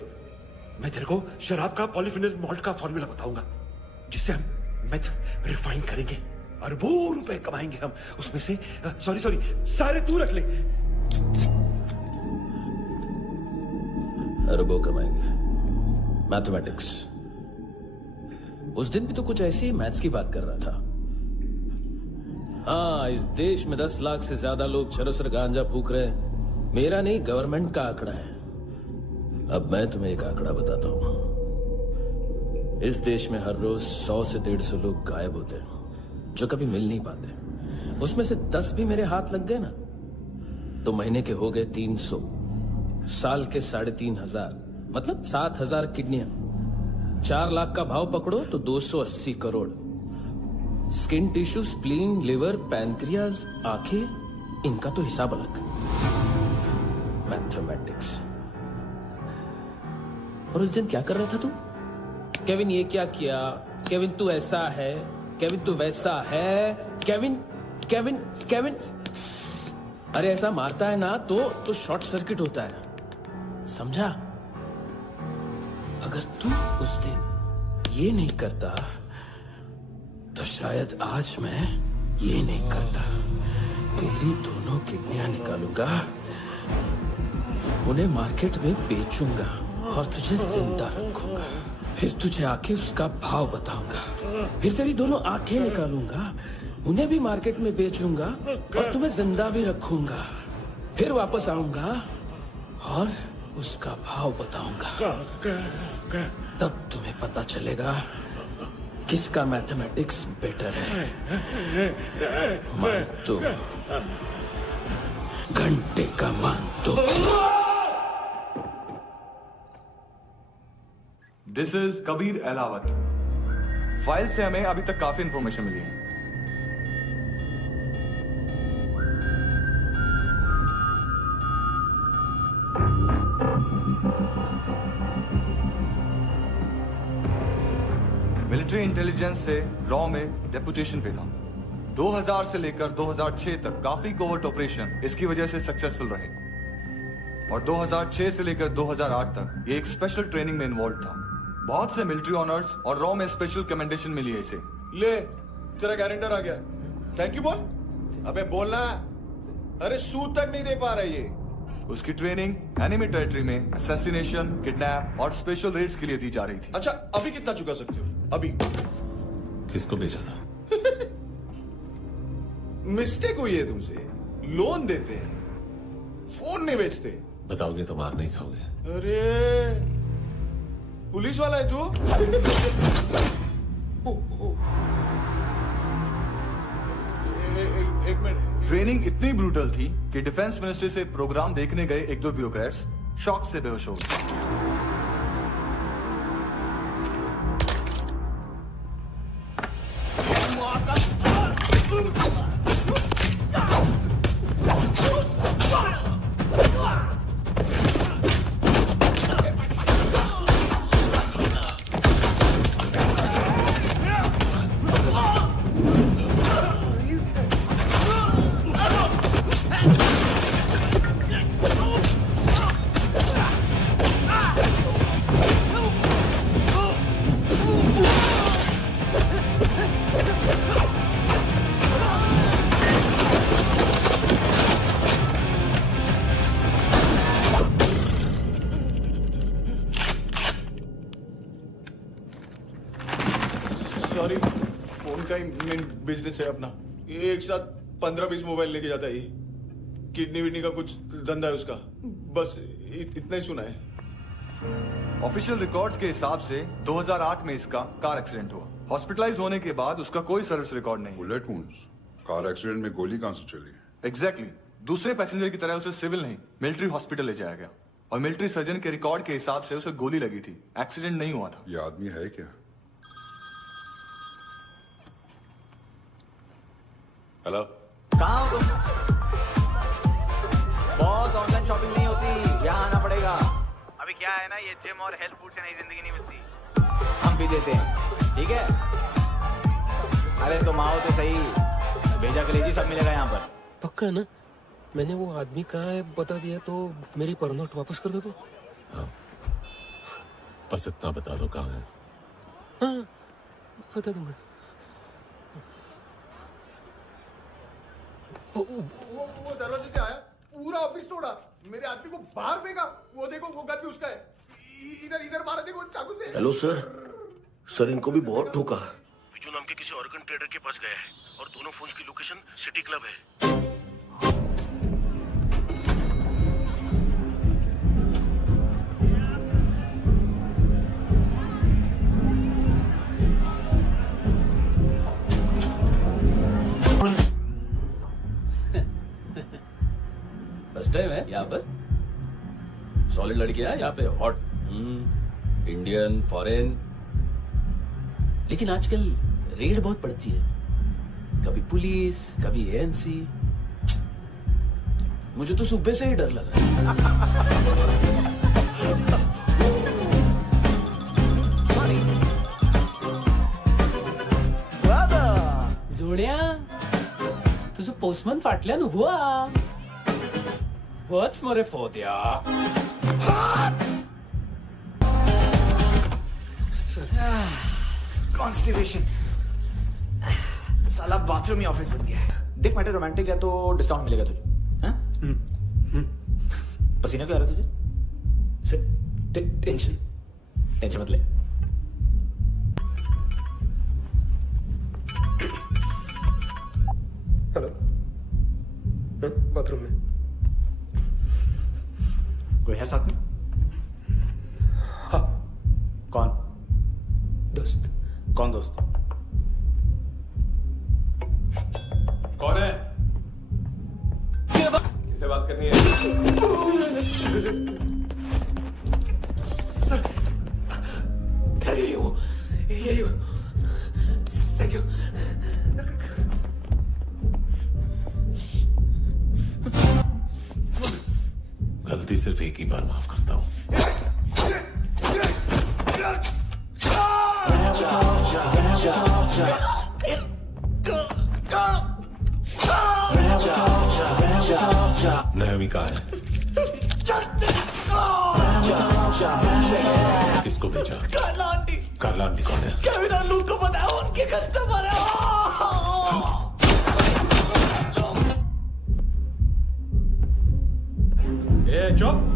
मैं तेरे को शराब का पॉलीफिनल मॉल्ट का फॉर्मूला बताऊंगा, जिससे हम मेथ रिफाइन करेंगे, अरबों रुपए कमाएंगे हम उसमें से। सॉरी सारे तू रख ले। अरबों कमाएंगे, मैथमेटिक्स। उस दिन भी तो कुछ ऐसी मैथ्स की बात कर रहा था। हाँ, इस देश में 10 लाख से ज्यादा लोग चरस और गांजा फूक रहे हैं। मेरा नहीं, गवर्नमेंट का आंकड़ा है। अब मैं तुम्हें एक आंकड़ा बताता हूं। इस देश में हर रोज 100 से 150 लोग गायब होते हैं, जो कभी मिल नहीं पाते। उसमें से 10 भी मेरे हाथ लग गए ना, तो महीने के हो गए 300, साल के 3500, मतलब 7000 किडनियां। 4 लाख का भाव पकड़ो तो 280 crore. Skin tissue, spleen, liver, pancreas, आंखें, इनका तो हिसाब अलग। मैथमेटिक्स। और उस दिन क्या कर रहा था तू? केविन ये क्या किया, केविन तू ऐसा है, केविन तू वैसा है, केविन केविन केविन। अरे ऐसा मारता है ना तो शॉर्ट सर्किट होता है, समझा? अगर तू उस दिन ये नहीं करता तो शायद आज मैं ये नहीं करता। तेरी दोनों किडनियां निकालूंगा, उन्हें मार्केट में बेचूंगा और तुझे जिंदा रखूंगा। फिर तुझे आके उसका भाव बताऊंगा। फिर तेरी दोनों आंखें निकालूंगा, उन्हें भी मार्केट में बेचूंगा और तुम्हें जिंदा भी रखूंगा। फिर वापस आऊंगा और उसका भाव बताऊंगा। तब तुम्हें पता चलेगा किसका मैथमेटिक्स बेटर है। मानतो, घंटे का मानतो। This is Kabir Ahlawat. File से हमें अभी तक काफी इंफॉर्मेशन मिली है। मिलिट्री इंटेलिजेंस से रॉ में डेपुटेशन पे था। 2000 से लेकर 2006 तक काफी कोवर्ट ऑपरेशन इसकी वजह से सक्सेसफुल रहे, और 2006 से लेकर 2008 तक ये एक स्पेशल ट्रेनिंग में इन्वॉल्व था। बहुत से मिलिट्री ऑनर्स और रॉ में स्पेशल कमेंडेशन मिली है इसे। ले, तेरा गारंटर आ गया। थैंक यू बोल। अबे बोलना। अरे सूद तक नहीं दे पा रहा ये। उसकी ट्रेनिंग एनिमी टेरिटरी में असैसिनेशन, किडनैप और स्पेशल रेड्स के लिए दी जा रही थी। अच्छा अभी कितना चुका सकते हो? अभी किसको भेजा था? मिस्टेक हुई है तुमसे। लोन देते हैं, फोन नहीं बेचते। बताओगे तो मार नहीं खाओगे। अरे पुलिस वाला है तू? एक मिनट। ट्रेनिंग इतनी ब्रूटल थी कि डिफेंस मिनिस्ट्री से प्रोग्राम देखने गए एक दो ब्यूरोक्रेट्स शॉक से बेहोश हो गए। सॉरी, फोन का ही मेन बिजनेस है अपना। एक साथ 15-20 मोबाइल लेके जाता है ये। किडनी विडनी का कुछ धंधा है उसका। बस इतना ही सुना है। ऑफिशियल रिकॉर्ड्स के हिसाब से 2008 में इसका कार एक्सीडेंट हुआ। हॉस्पिटलाइज होने के बाद उसका कोई सर्विस रिकॉर्ड नहीं। Bullet wounds. कार एक्सीडेंट में गोली कहां से चली? एग्जैक्टली। दूसरे पैसेंजर की तरह उसे सिविल नहीं, मिलिट्री हॉस्पिटल ले जाया गया और मिलिट्री सर्जन के रिकॉर्ड के हिसाब से उसे गोली लगी थी। एक्सीडेंट नहीं हुआ था। ये आदमी है क्या? हेलो, कहाँ हो तुम? बॉस, ऑनलाइन शॉपिंग नहीं होती, यहाँ आना पड़ेगा। अभी क्या है ना, ये जिम और हेल्थ फूड से नई जिंदगी नहीं मिलती। हम भी देते हैं, ठीक है? अरे तुम आओ तो सही, भेजा कलेजी सब मिलेगा यहाँ पर। पक्का ना? मैंने वो आदमी कहाँ है बता दिया तो मेरी पर नोट वापस कर दोगे? हाँ, बस इतना बता दो कहाँ है। हाँ, बता दूंगा। वो दरवाजे से आया, पूरा ऑफिस तोड़ा, मेरे आदमी को बाहर फेंका। वो देखो, वो गन भी उसका है। इधर मारा, देखो चाकू से। हेलो सर, सर इनको भी बहुत ठोका। बिजू नाम के किसी ऑर्गन ट्रेडर के पास गया है और दोनों फोन्स की लोकेशन सिटी क्लब है। फर्स्ट टाइम है यहाँ पर। सॉलिड लड़कियां हैं यहाँ पे, हॉट इंडियन, फॉरेन। लेकिन आजकल रेड बहुत पड़ती है, कभी पुलिस, कभी एएनसी। मुझे तो सुबह से ही डर लग रहा है। जोड्या, तुझं पोस्टमन फाटल्यान उभो आ. वच मरे फोद्या. कॉन्स्टिपेशन, साला बाथरूम ही ऑफिस बन गया है। देख मैटर रोमांटिक है तो डिस्काउंट मिलेगा तुझे। पसीना क्यों आ रहा है तुझे? टेंशन मत ले। हेलो, बाथरूम में कोई है साथ में? हाँ। कौन? दोस्त। कौन दोस्त? कौन है? किससे बात करनी है? सर, यही हो। Thank you. गलती सिर्फ एक ही बार माफ करता हूं। नायोमी कहाँ है? किसको भेजा? कार्ला आंटी। कार्ला आंटी कौन है? केविन और लूक को बताओ, उनके कस्टमर है। चुप।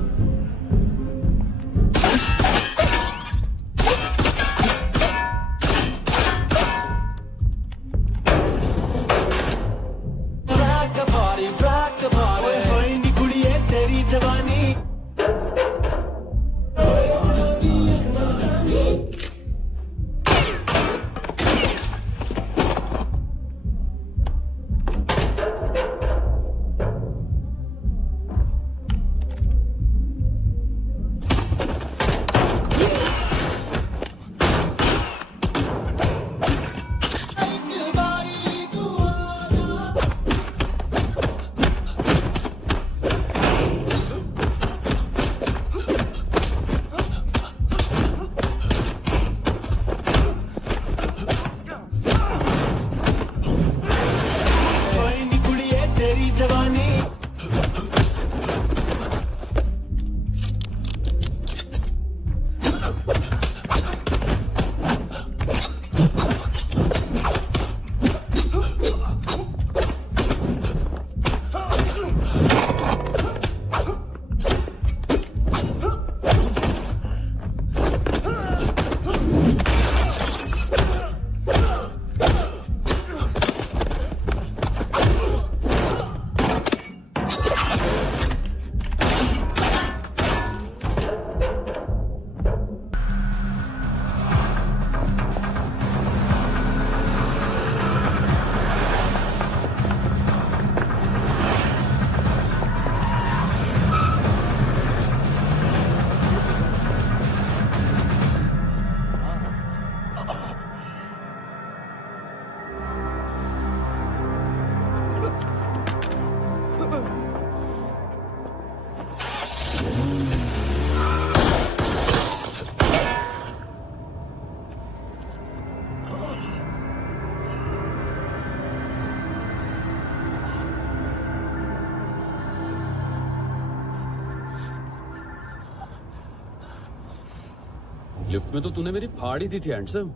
लिफ्ट में तो तूने मेरी फाड़ ही दी थी हैंडसम।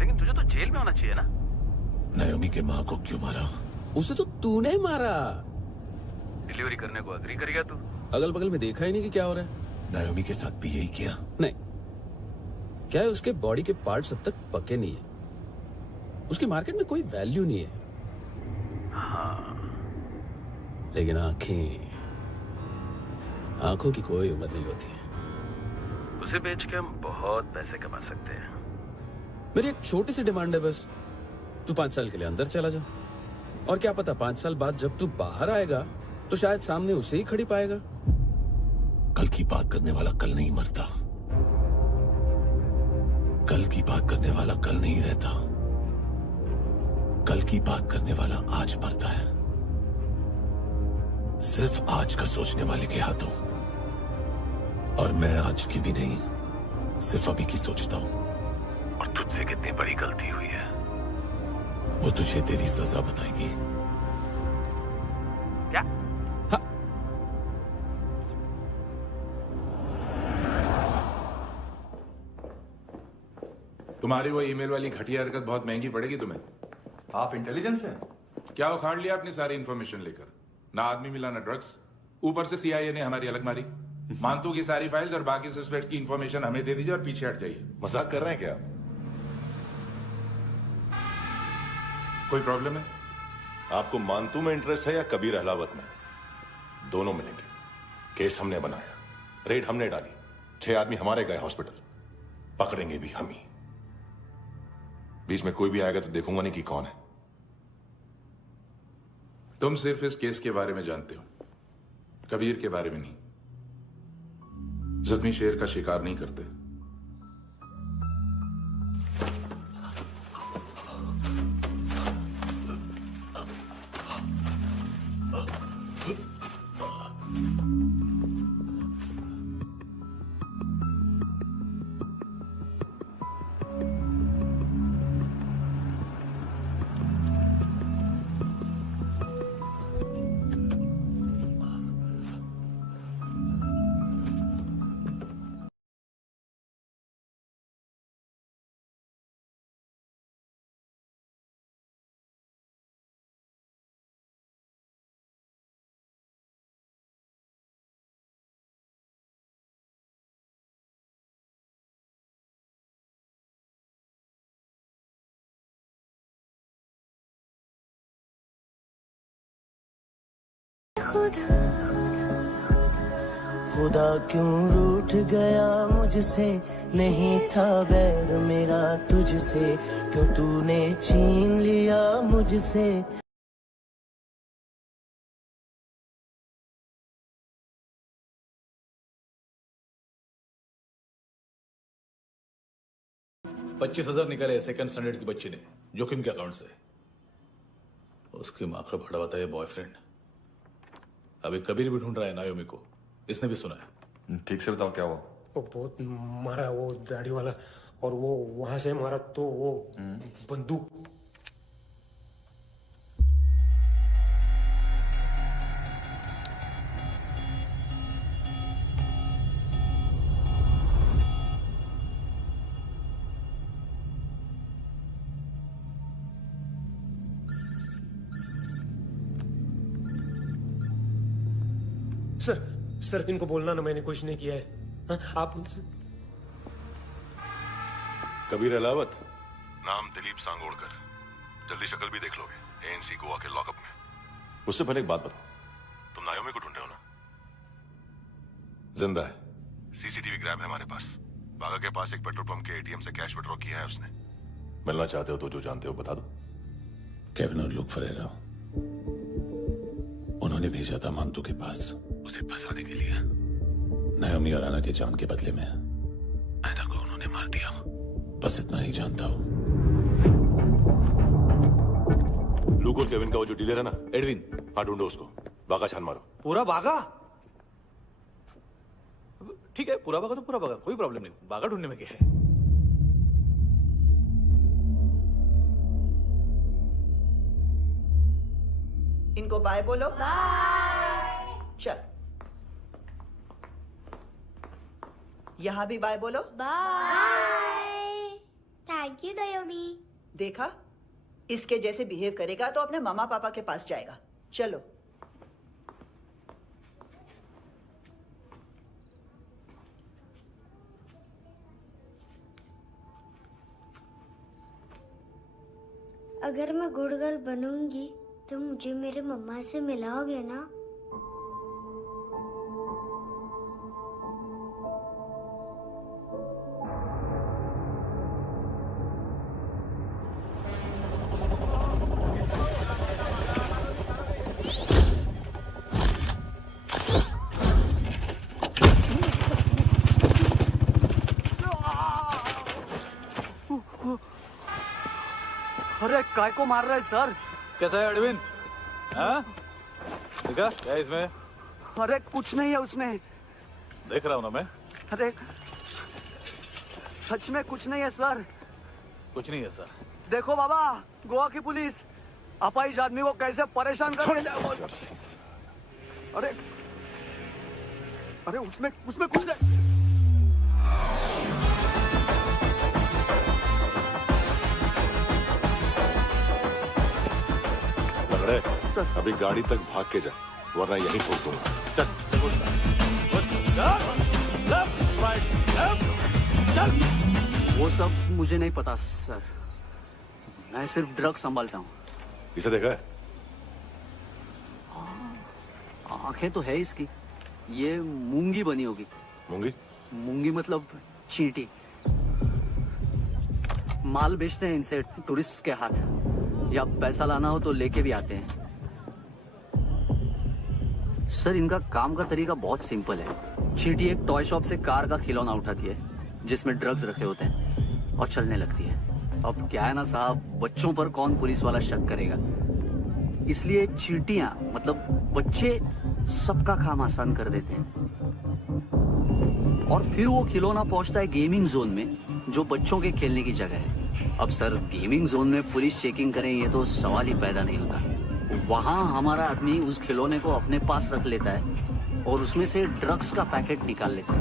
लेकिन तुझे तो जेल में होना चाहिए ना। नायोमी के माँ को क्यों मारा? उसे तो तूने मारा। डिलीवरी करने को अग्री कर गया तू। अगल बगल में देखा ही नहीं कि क्या हो रहा है। नायोमी के साथ भी यही किया? नहीं, क्या है उसके बॉडी के पार्ट्स अब तक पके नहीं है। उसकी मार्केट में कोई वैल्यू नहीं है। हाँ, लेकिन आंखों की कोई उम्र नहीं होती है। उसे बेच के हम बहुत पैसे कमा सकते हैं। मेरी एक छोटी सी डिमांड है बस, तू 5 साल के लिए अंदर चला जा, और क्या पता 5 साल बाद जब तू बाहर आएगा तो शायद सामने उसे ही खड़ी पाएगा। कल की बात करने वाला कल नहीं मरता। कल की बात करने वाला कल नहीं रहता। कल की बात करने वाला आज मरता है। सिर्फ आज का सोचने वाले के हाथों। और मैं आज की भी नहीं, सिर्फ अभी की सोचता हूं। और तुझसे कितनी बड़ी गलती हुई है वो तुझे तेरी सजा बताएगी। क्या? हाँ। तुम्हारी वो ईमेल वाली घटिया हरकत बहुत महंगी पड़ेगी तुम्हें। आप इंटेलिजेंस हैं? क्या उखाड़ लिया अपनी सारी इंफॉर्मेशन लेकर? ना आदमी मिला ना ड्रग्स, ऊपर से CIA ने हमारी अलग मारी। मानतू की सारी फाइल्स और बाकी सस्पेक्ट की इंफॉर्मेशन हमें दे दीजिए और पीछे हट जाइए। मजाक कर रहे हैं क्या? कोई प्रॉब्लम है? आपको मानतू में इंटरेस्ट है या कबीर अहलावत में? दोनों मिलेंगे। केस हमने बनाया, रेड हमने डाली, 6 आदमी हमारे गए हॉस्पिटल, पकड़ेंगे भी हम ही। बीच में कोई भी आएगा तो देखूंगा नहीं कि कौन है। तुम सिर्फ इस केस के बारे में जानते हो, कबीर के बारे में नहीं। जख्मी शेर का शिकार नहीं करते। खुदा क्यों रूठ गया मुझसे, नहीं था बैर मेरा तुझसे, क्यों तूने छीन लिया मुझसे। $25,000 निकाले सेकंड स्टैंडर्ड की बच्ची ने जोखिम के अकाउंट से। उसकी माँ का भड़ा बताया बॉयफ्रेंड। अभी कबीर भी ढूंढ रहा है नायोमी को, इसने भी सुना है। ठीक से बताओ क्या हुआ? वो बहुत मारा वो दाढ़ी वाला, और वो वहां से मारा तो वो बंदूक। सर इनको बोलना ना मैंने कुछ नहीं किया है। हाँ, आप उनसे। कबीर अलावत, नाम दिलीप सांगोड़कर। जल्दी शक्ल भी देख लोगे एएनसी गोवा के लॉकअप में। मुझसे पहले एक बात बताओ, तुम नायोमी को ढूंढ रहे हो ना? जिंदा है, सीसीटीवी ग्रैब है हमारे पास। बागा के पास एक पेट्रोल पंप के एटीएम से कैश विड्रॉ किया है उसने। मिलना चाहते हो तो जो जानते हो बता दो। केविन और लुक फरेरा, उन्होंने भेजा था मांतू के पास उसे फंसाने के लिए। नायोमी और आना के जान के बदले में ऐना को उन्होंने मार दिया। बस इतना ही जानता हूं। लुक और केविन का वो जो डीलर है ना, एडविन, हाँ ढूंढो उसको। बागा छान मारो। पूरा बागा? ठीक है, पूरा बागा तो पूरा बागा, कोई प्रॉब्लम नहीं। बागा ढूंढने में क्या है? इनको बाय बोलो। बाय। चल, यहां भी बाय बोलो। बाय। Thank you नायोमी। देखा, इसके जैसे बिहेव करेगा तो अपने मामा पापा के पास जाएगा। चलो। अगर मैं गुड गर्ल बनूंगी तो मुझे मेरे मम्मा से मिलाओगे ना? अरे काय को मार रहा है सर? कैसा है एडविन? हाँ? देखा क्या इसमें? अरे कुछ नहीं है उसमें। देख रहा हूं ना मैं। अरे सच में कुछ नहीं है सर। कुछ नहीं है सर। देखो बाबा, गोवा की पुलिस अपाहिज आदमी को कैसे परेशान कर रही है। अरे अरे उसमें कुछ नहीं। अभी गाड़ी तक भाग के जा, वरना यहीं ठोक दूंगा। चल। वो सब मुझे नहीं पता सर, मैं सिर्फ ड्रग संभालता हूँ। इसे देखा है? आंखें तो है इसकी, ये मूंगी बनी होगी। मूंगी? मूंगी मतलब चींटी। माल बेचते हैं इनसे टूरिस्ट के हाथ, या पैसा लाना हो तो लेके भी आते हैं। सर इनका काम का तरीका बहुत सिंपल है। चींटी एक टॉय शॉप से कार का खिलौना उठाती है जिसमें ड्रग्स रखे होते हैं और चलने लगती है। अब क्या है ना साहब, बच्चों पर कौन पुलिस वाला शक करेगा, इसलिए चींटियां मतलब बच्चे सबका काम आसान कर देते हैं। और फिर वो खिलौना पहुंचता है गेमिंग जोन में, जो बच्चों के खेलने की जगह है। अब सर गेमिंग जोन में पुलिस चेकिंग करें ये तो सवाल ही पैदा नहीं होता। वहां हमारा आदमी उस खिलौने को अपने पास रख लेता है और उसमें से ड्रग्स का पैकेट निकाल लेता है,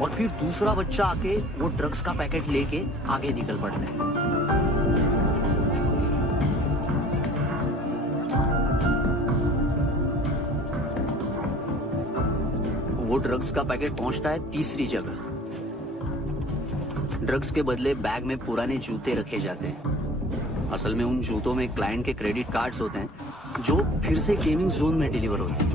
और फिर दूसरा बच्चा आके वो ड्रग्स का पैकेट लेके आगे निकल पड़ता है। वो ड्रग्स का पैकेट पहुंचता है तीसरी जगह। ड्रग्स के बदले बैग में पुराने जूते रखे जाते हैं। असल में उन जूतों में क्लाइंट के क्रेडिट कार्ड्स होते हैं जो फिर से गेमिंग जोन में डिलीवर होती है।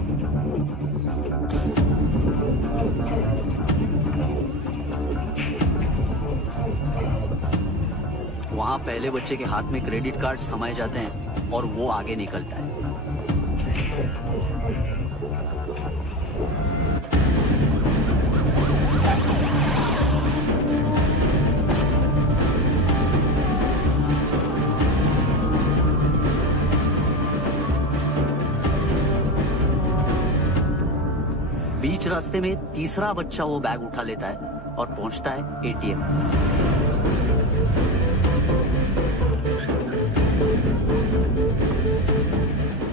वहां पहले बच्चे के हाथ में क्रेडिट कार्ड्स थमाए जाते हैं और वो आगे निकलता है। बीच रास्ते में तीसरा बच्चा वो बैग उठा लेता है और पहुंचता है एटीएम।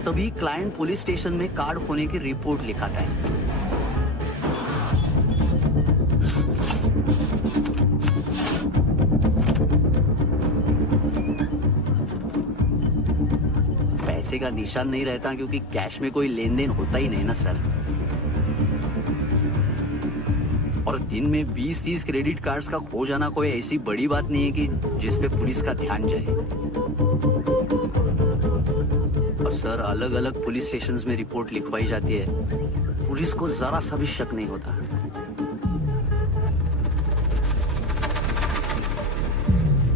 तभी क्लाइंट पुलिस स्टेशन में कार्ड खोने की रिपोर्ट लिखाता है। पैसे का निशान नहीं रहता क्योंकि कैश में कोई लेन देन होता ही नहीं ना सर। और दिन में 20-30 क्रेडिट कार्ड्स का खो जाना कोई ऐसी बड़ी बात नहीं है कि जिस पे पुलिस का ध्यान जाए। और सर अलग अलग पुलिस स्टेशंस में रिपोर्ट लिखवाई जाती है, पुलिस को जरा सा भी शक नहीं होता।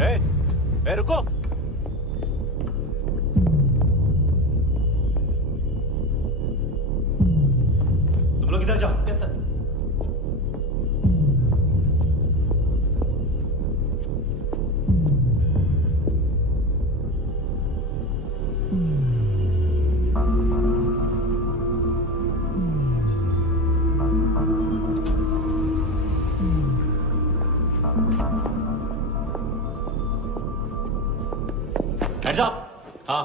ए, रुको। तुम लोग इधर जाओ। Yes sir. Heads up! हाँ।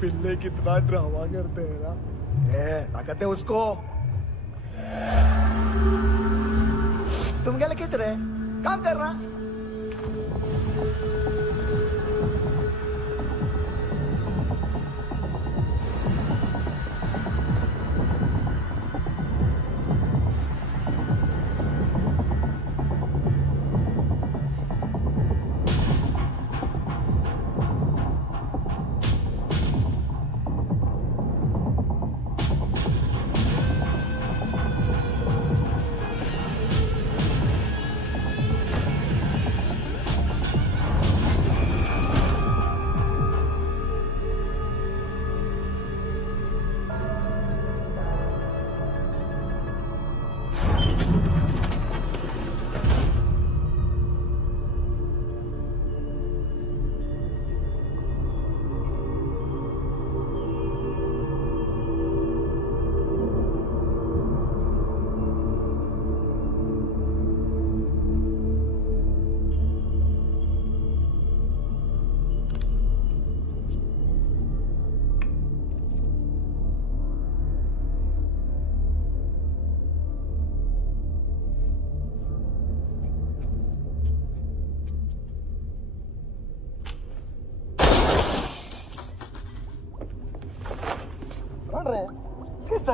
पिल्ले कितना ड्रामा करते हैं ना। क्या कहते हैं उसको? तुम क्या लिखित रहे? काम कर रहा।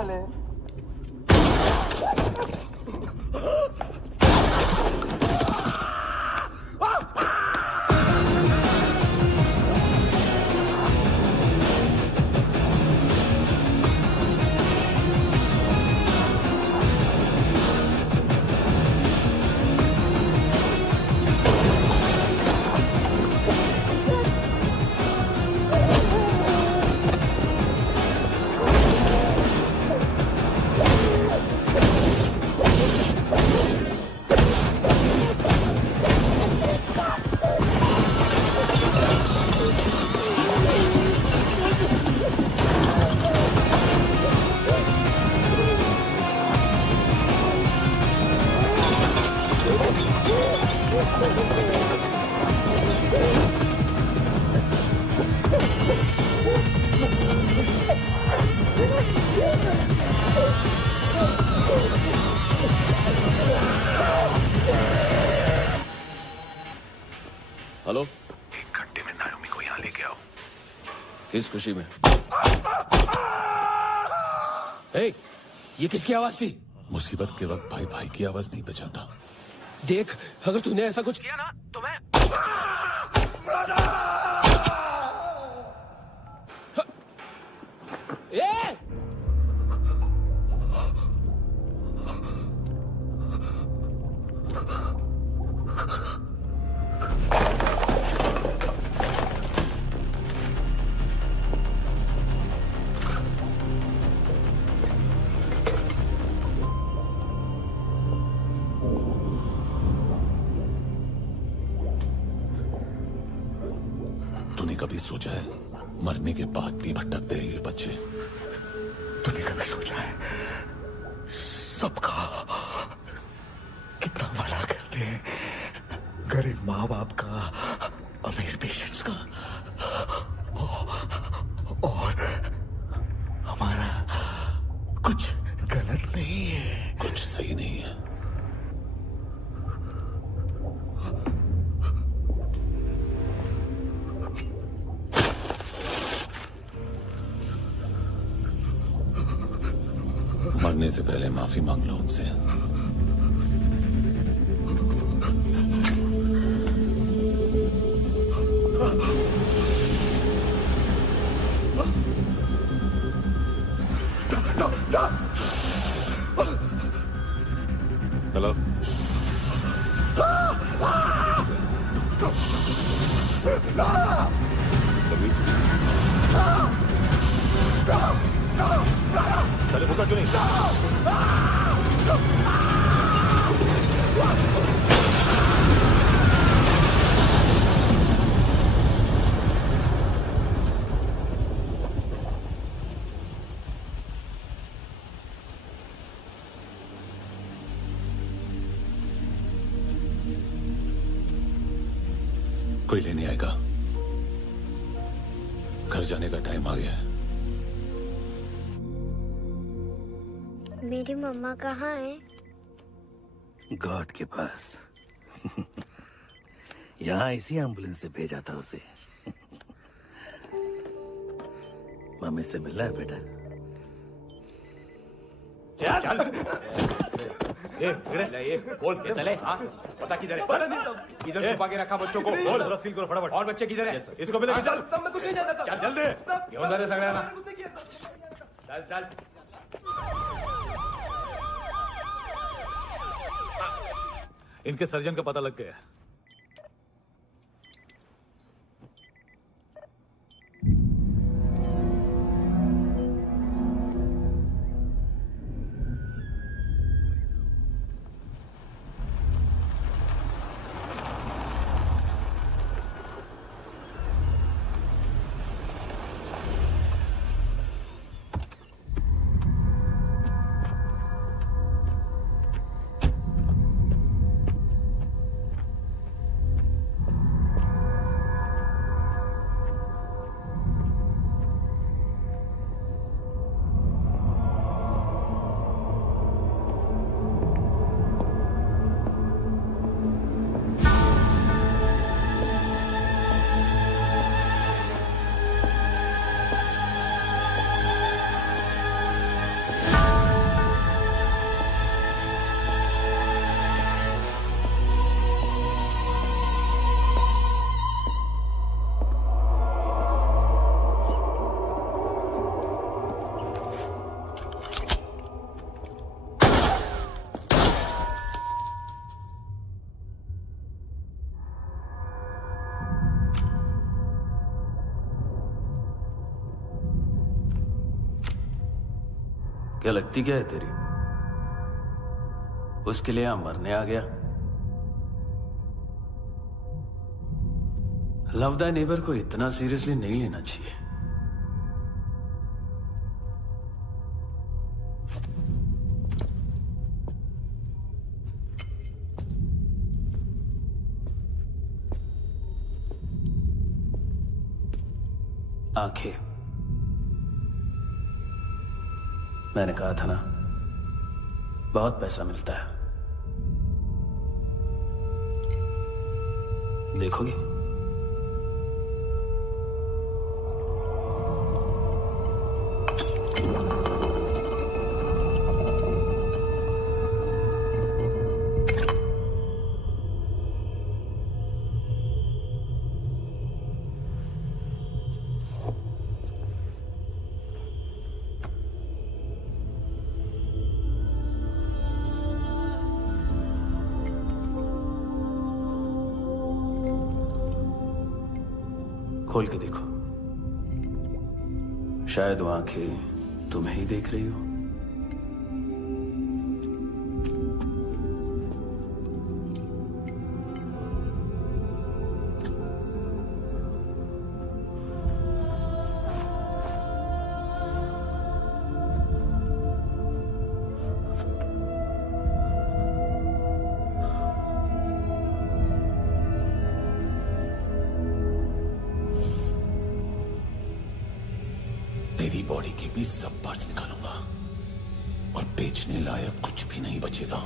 साले। हेलो, एक घंटे में नायोमी को यहाँ लेके आओ। किस खुशी में? ए, ये किसकी आवाज थी? मुसीबत के वक्त भाई भाई की आवाज नहीं बचाता। देख, अगर तूने ऐसा कुछ किया ना तो मैं ए! तूने कभी सोचा है मरने के बाद भी भटकते हैं ये बच्चे? तूने कभी सोचा है सबका कितना भला करते हैं, गरीब माँ बाप का, अमीर पेशेंट्स का, और हमारा कुछ गलत नहीं है, कुछ सही नहीं है। मरने से पहले माफी मांग लो उनसे। हेलो, चले भूखा क्यों नहीं? कोई लेने आएगा। घर जाने का टाइम आ गया है। मेरी मम्मा कहाँ है? गॉड के पास। यहाँ इसी एम्बुलेंस से भेजा था उसे। मम्मी से मिलना है बेटा। चल ये बोल ये चले। हाँ पता किधर है? पता नहीं, इधर छुपा के रखा बच्चों को। बोल जरा सील करो फटाफट। और बच्चे किधर है? इसको भी लेके चल। सब मैं कुछ नहीं जानता। चल जल्दी घेऊन जा रे सगळ्यांना। चल चल। इनके सर्जन का पता लग गया। क्या लगती क्या है तेरी? उसके लिए यहां मरने आ गया? लव द नेबर को इतना सीरियसली नहीं लेना चाहिए। आंखें, मैंने कहा था ना, बहुत पैसा मिलता है। देखोगे? खोल के देखो, शायद वो आंखें तुम्हें ही देख रही हो। तेरी बॉडी के भी सब पार्ट्स निकालूंगा और बेचने लायक कुछ भी नहीं बचेगा।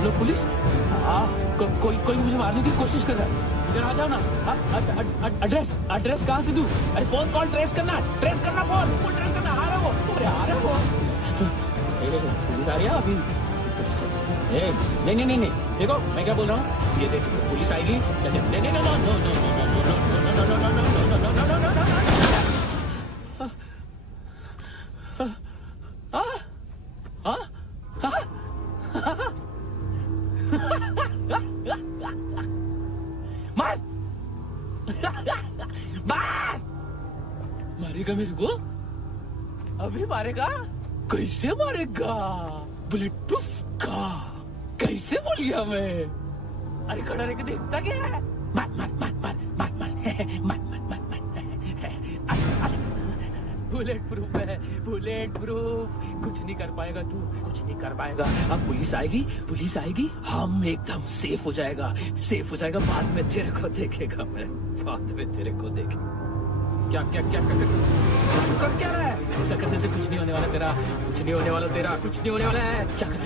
हेलो पुलिस, कोई मुझे मारने की कोशिश कर रहा है। इधर आ जाओ ना। एड्रेस कहाँ से दूं? अरे फोन कॉल ट्रेस करना फोन ट्रेस करना। आ रहा वो, अरे आ रहा वो। पुलिस आ रही है अभी। नहीं, देखो मैं क्या बोल रहा हूँ, ये देखो पुलिस आएगी। मारेगा मेरे को? अभी मारेगा? कैसे मारेगा? बुलेट प्रूफ का कैसे बोल गया मैं? अरे खड़ा रह के देखता क्या है? मार बुलेट प्रूफ है, बुलेट प्रूफ। कुछ नहीं कर पाएगा तू, कुछ नहीं कर पाएगा। अब पुलिस आएगी, हम एकदम सेफ हो जाएगा। बाद में तेरे को देखेगा मैं, बाद में तेरे को देखेगा। क्या कर क्या रहा है? ऐसा करने से कुछ नहीं होने वाला तेरा, कुछ नहीं होने वाला है। क्या कर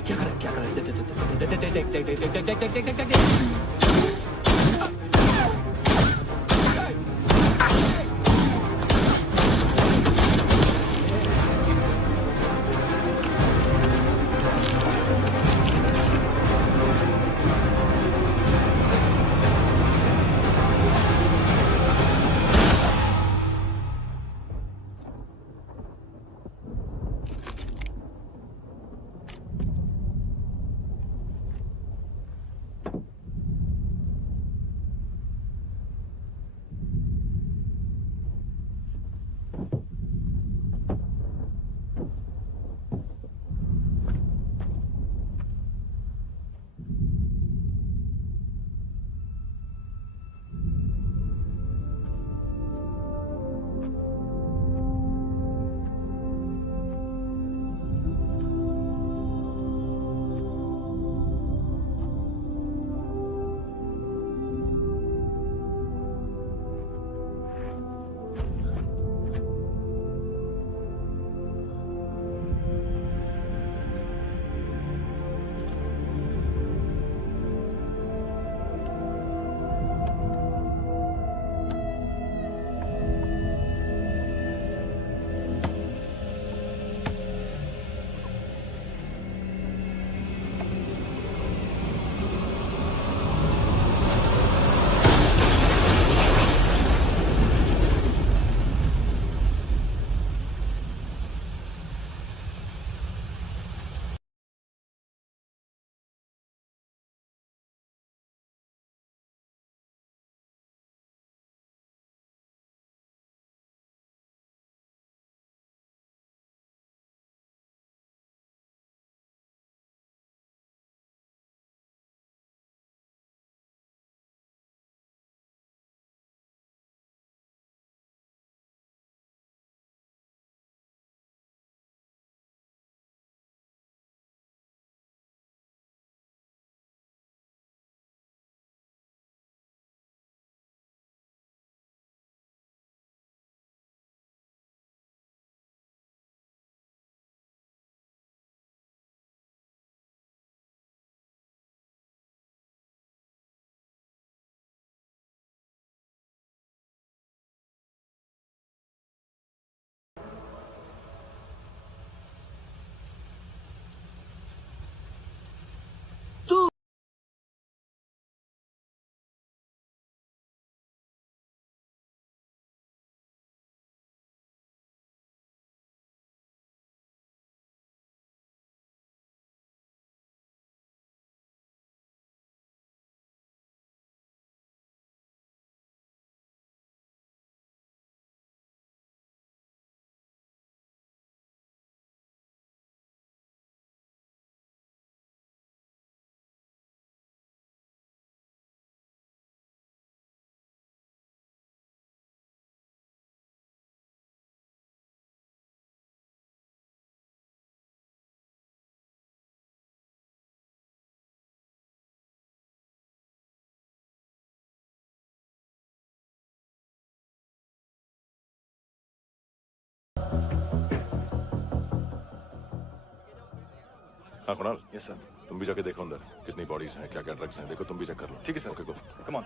हाँ कुणाल। Yes sir. तुम भी जाके देखो अंदर कितनी बॉडीज हैं, क्या क्या ड्रग्स हैं, देखो तुम भी चेक कर लो। ठीक है sir. Okay go. Come on.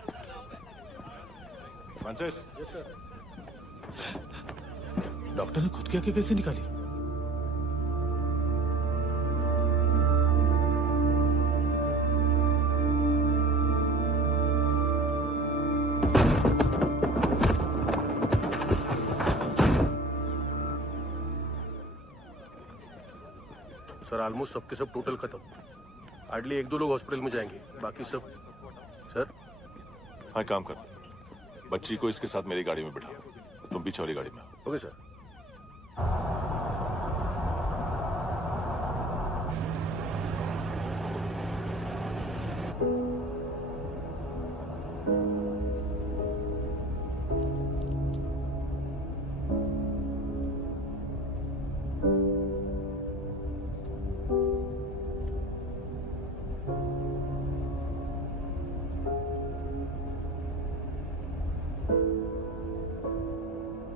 Francis. Yes sir. Doctor ने खुद की आंखें कैसे निकाली? सर ऑलमोस्ट सबके सब टोटल खत्म। हार्डली 1-2 लोग हॉस्पिटल में जाएंगे, बाकी सब। सर हाँ काम कर, बच्ची को इसके साथ मेरी गाड़ी में बिठा, तुम पीछे वाली गाड़ी में। Okay sir.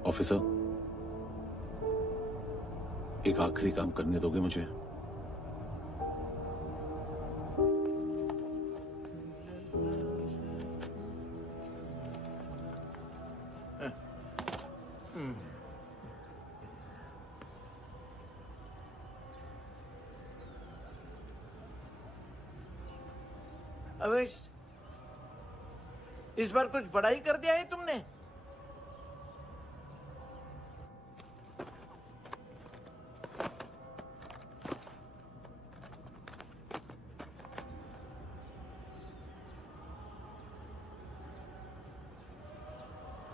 ऑफिसर, एक आखिरी काम करने दोगे मुझे? अवेश, इस बार कुछ बड़ा ही कर दिया है तुमने।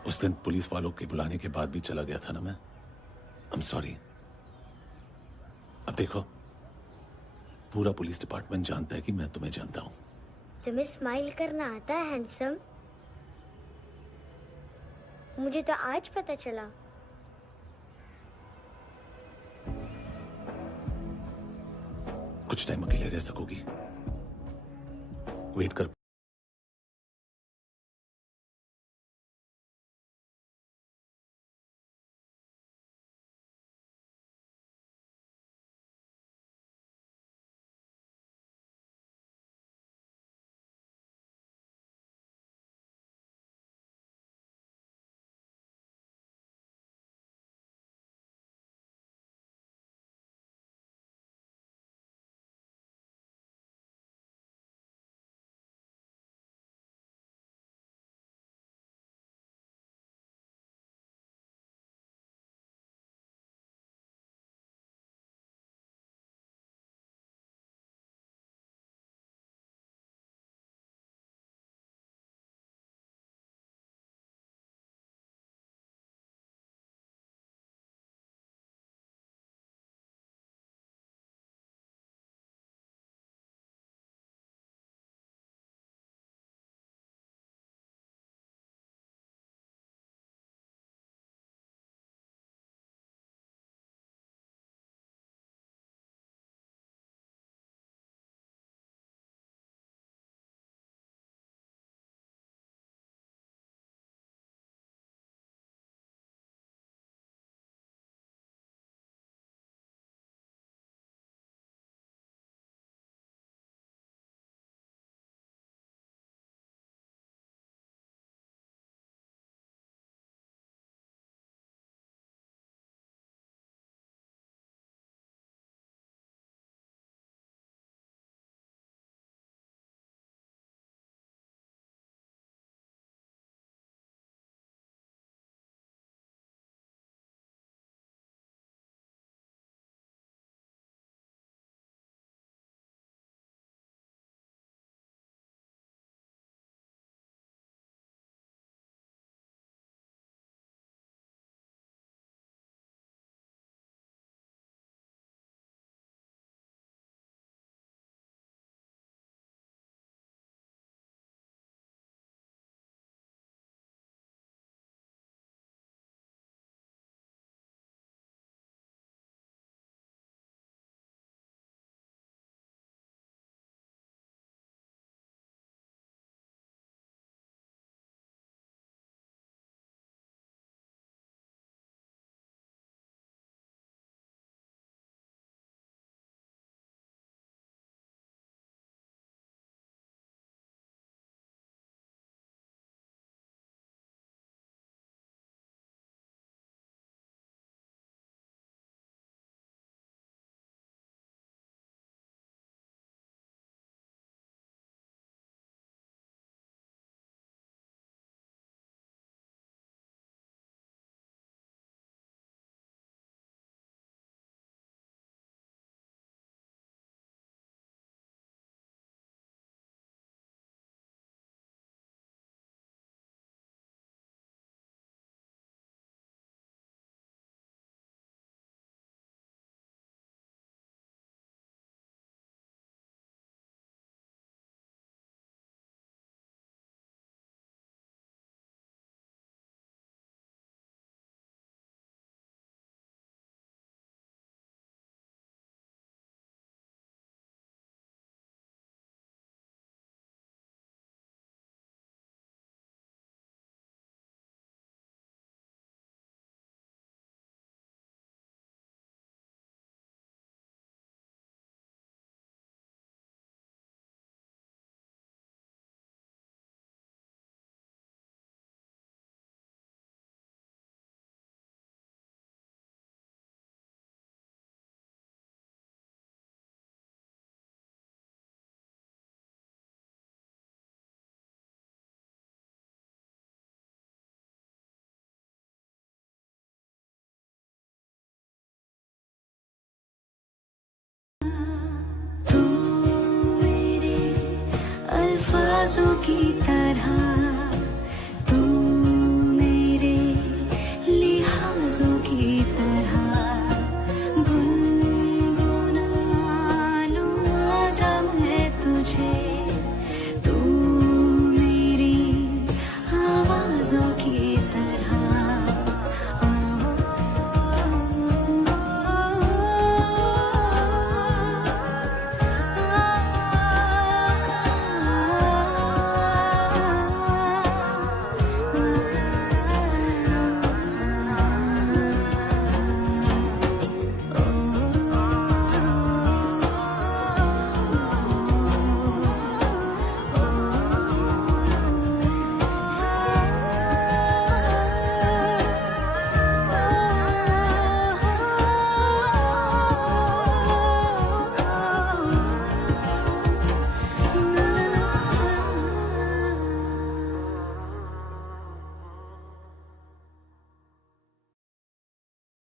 उस दिन पुलिस वालों के बुलाने के बाद भी चला गया था ना मैं। I am sorry. अब देखो, पूरा पुलिस डिपार्टमेंट जानता है कि मैं तुम्हें जानता हूं। तुम्हें स्माइल करना आता है हैंडसम? मुझे तो आज पता चला। कुछ टाइम अकेले रह सकोगी? वेट कर।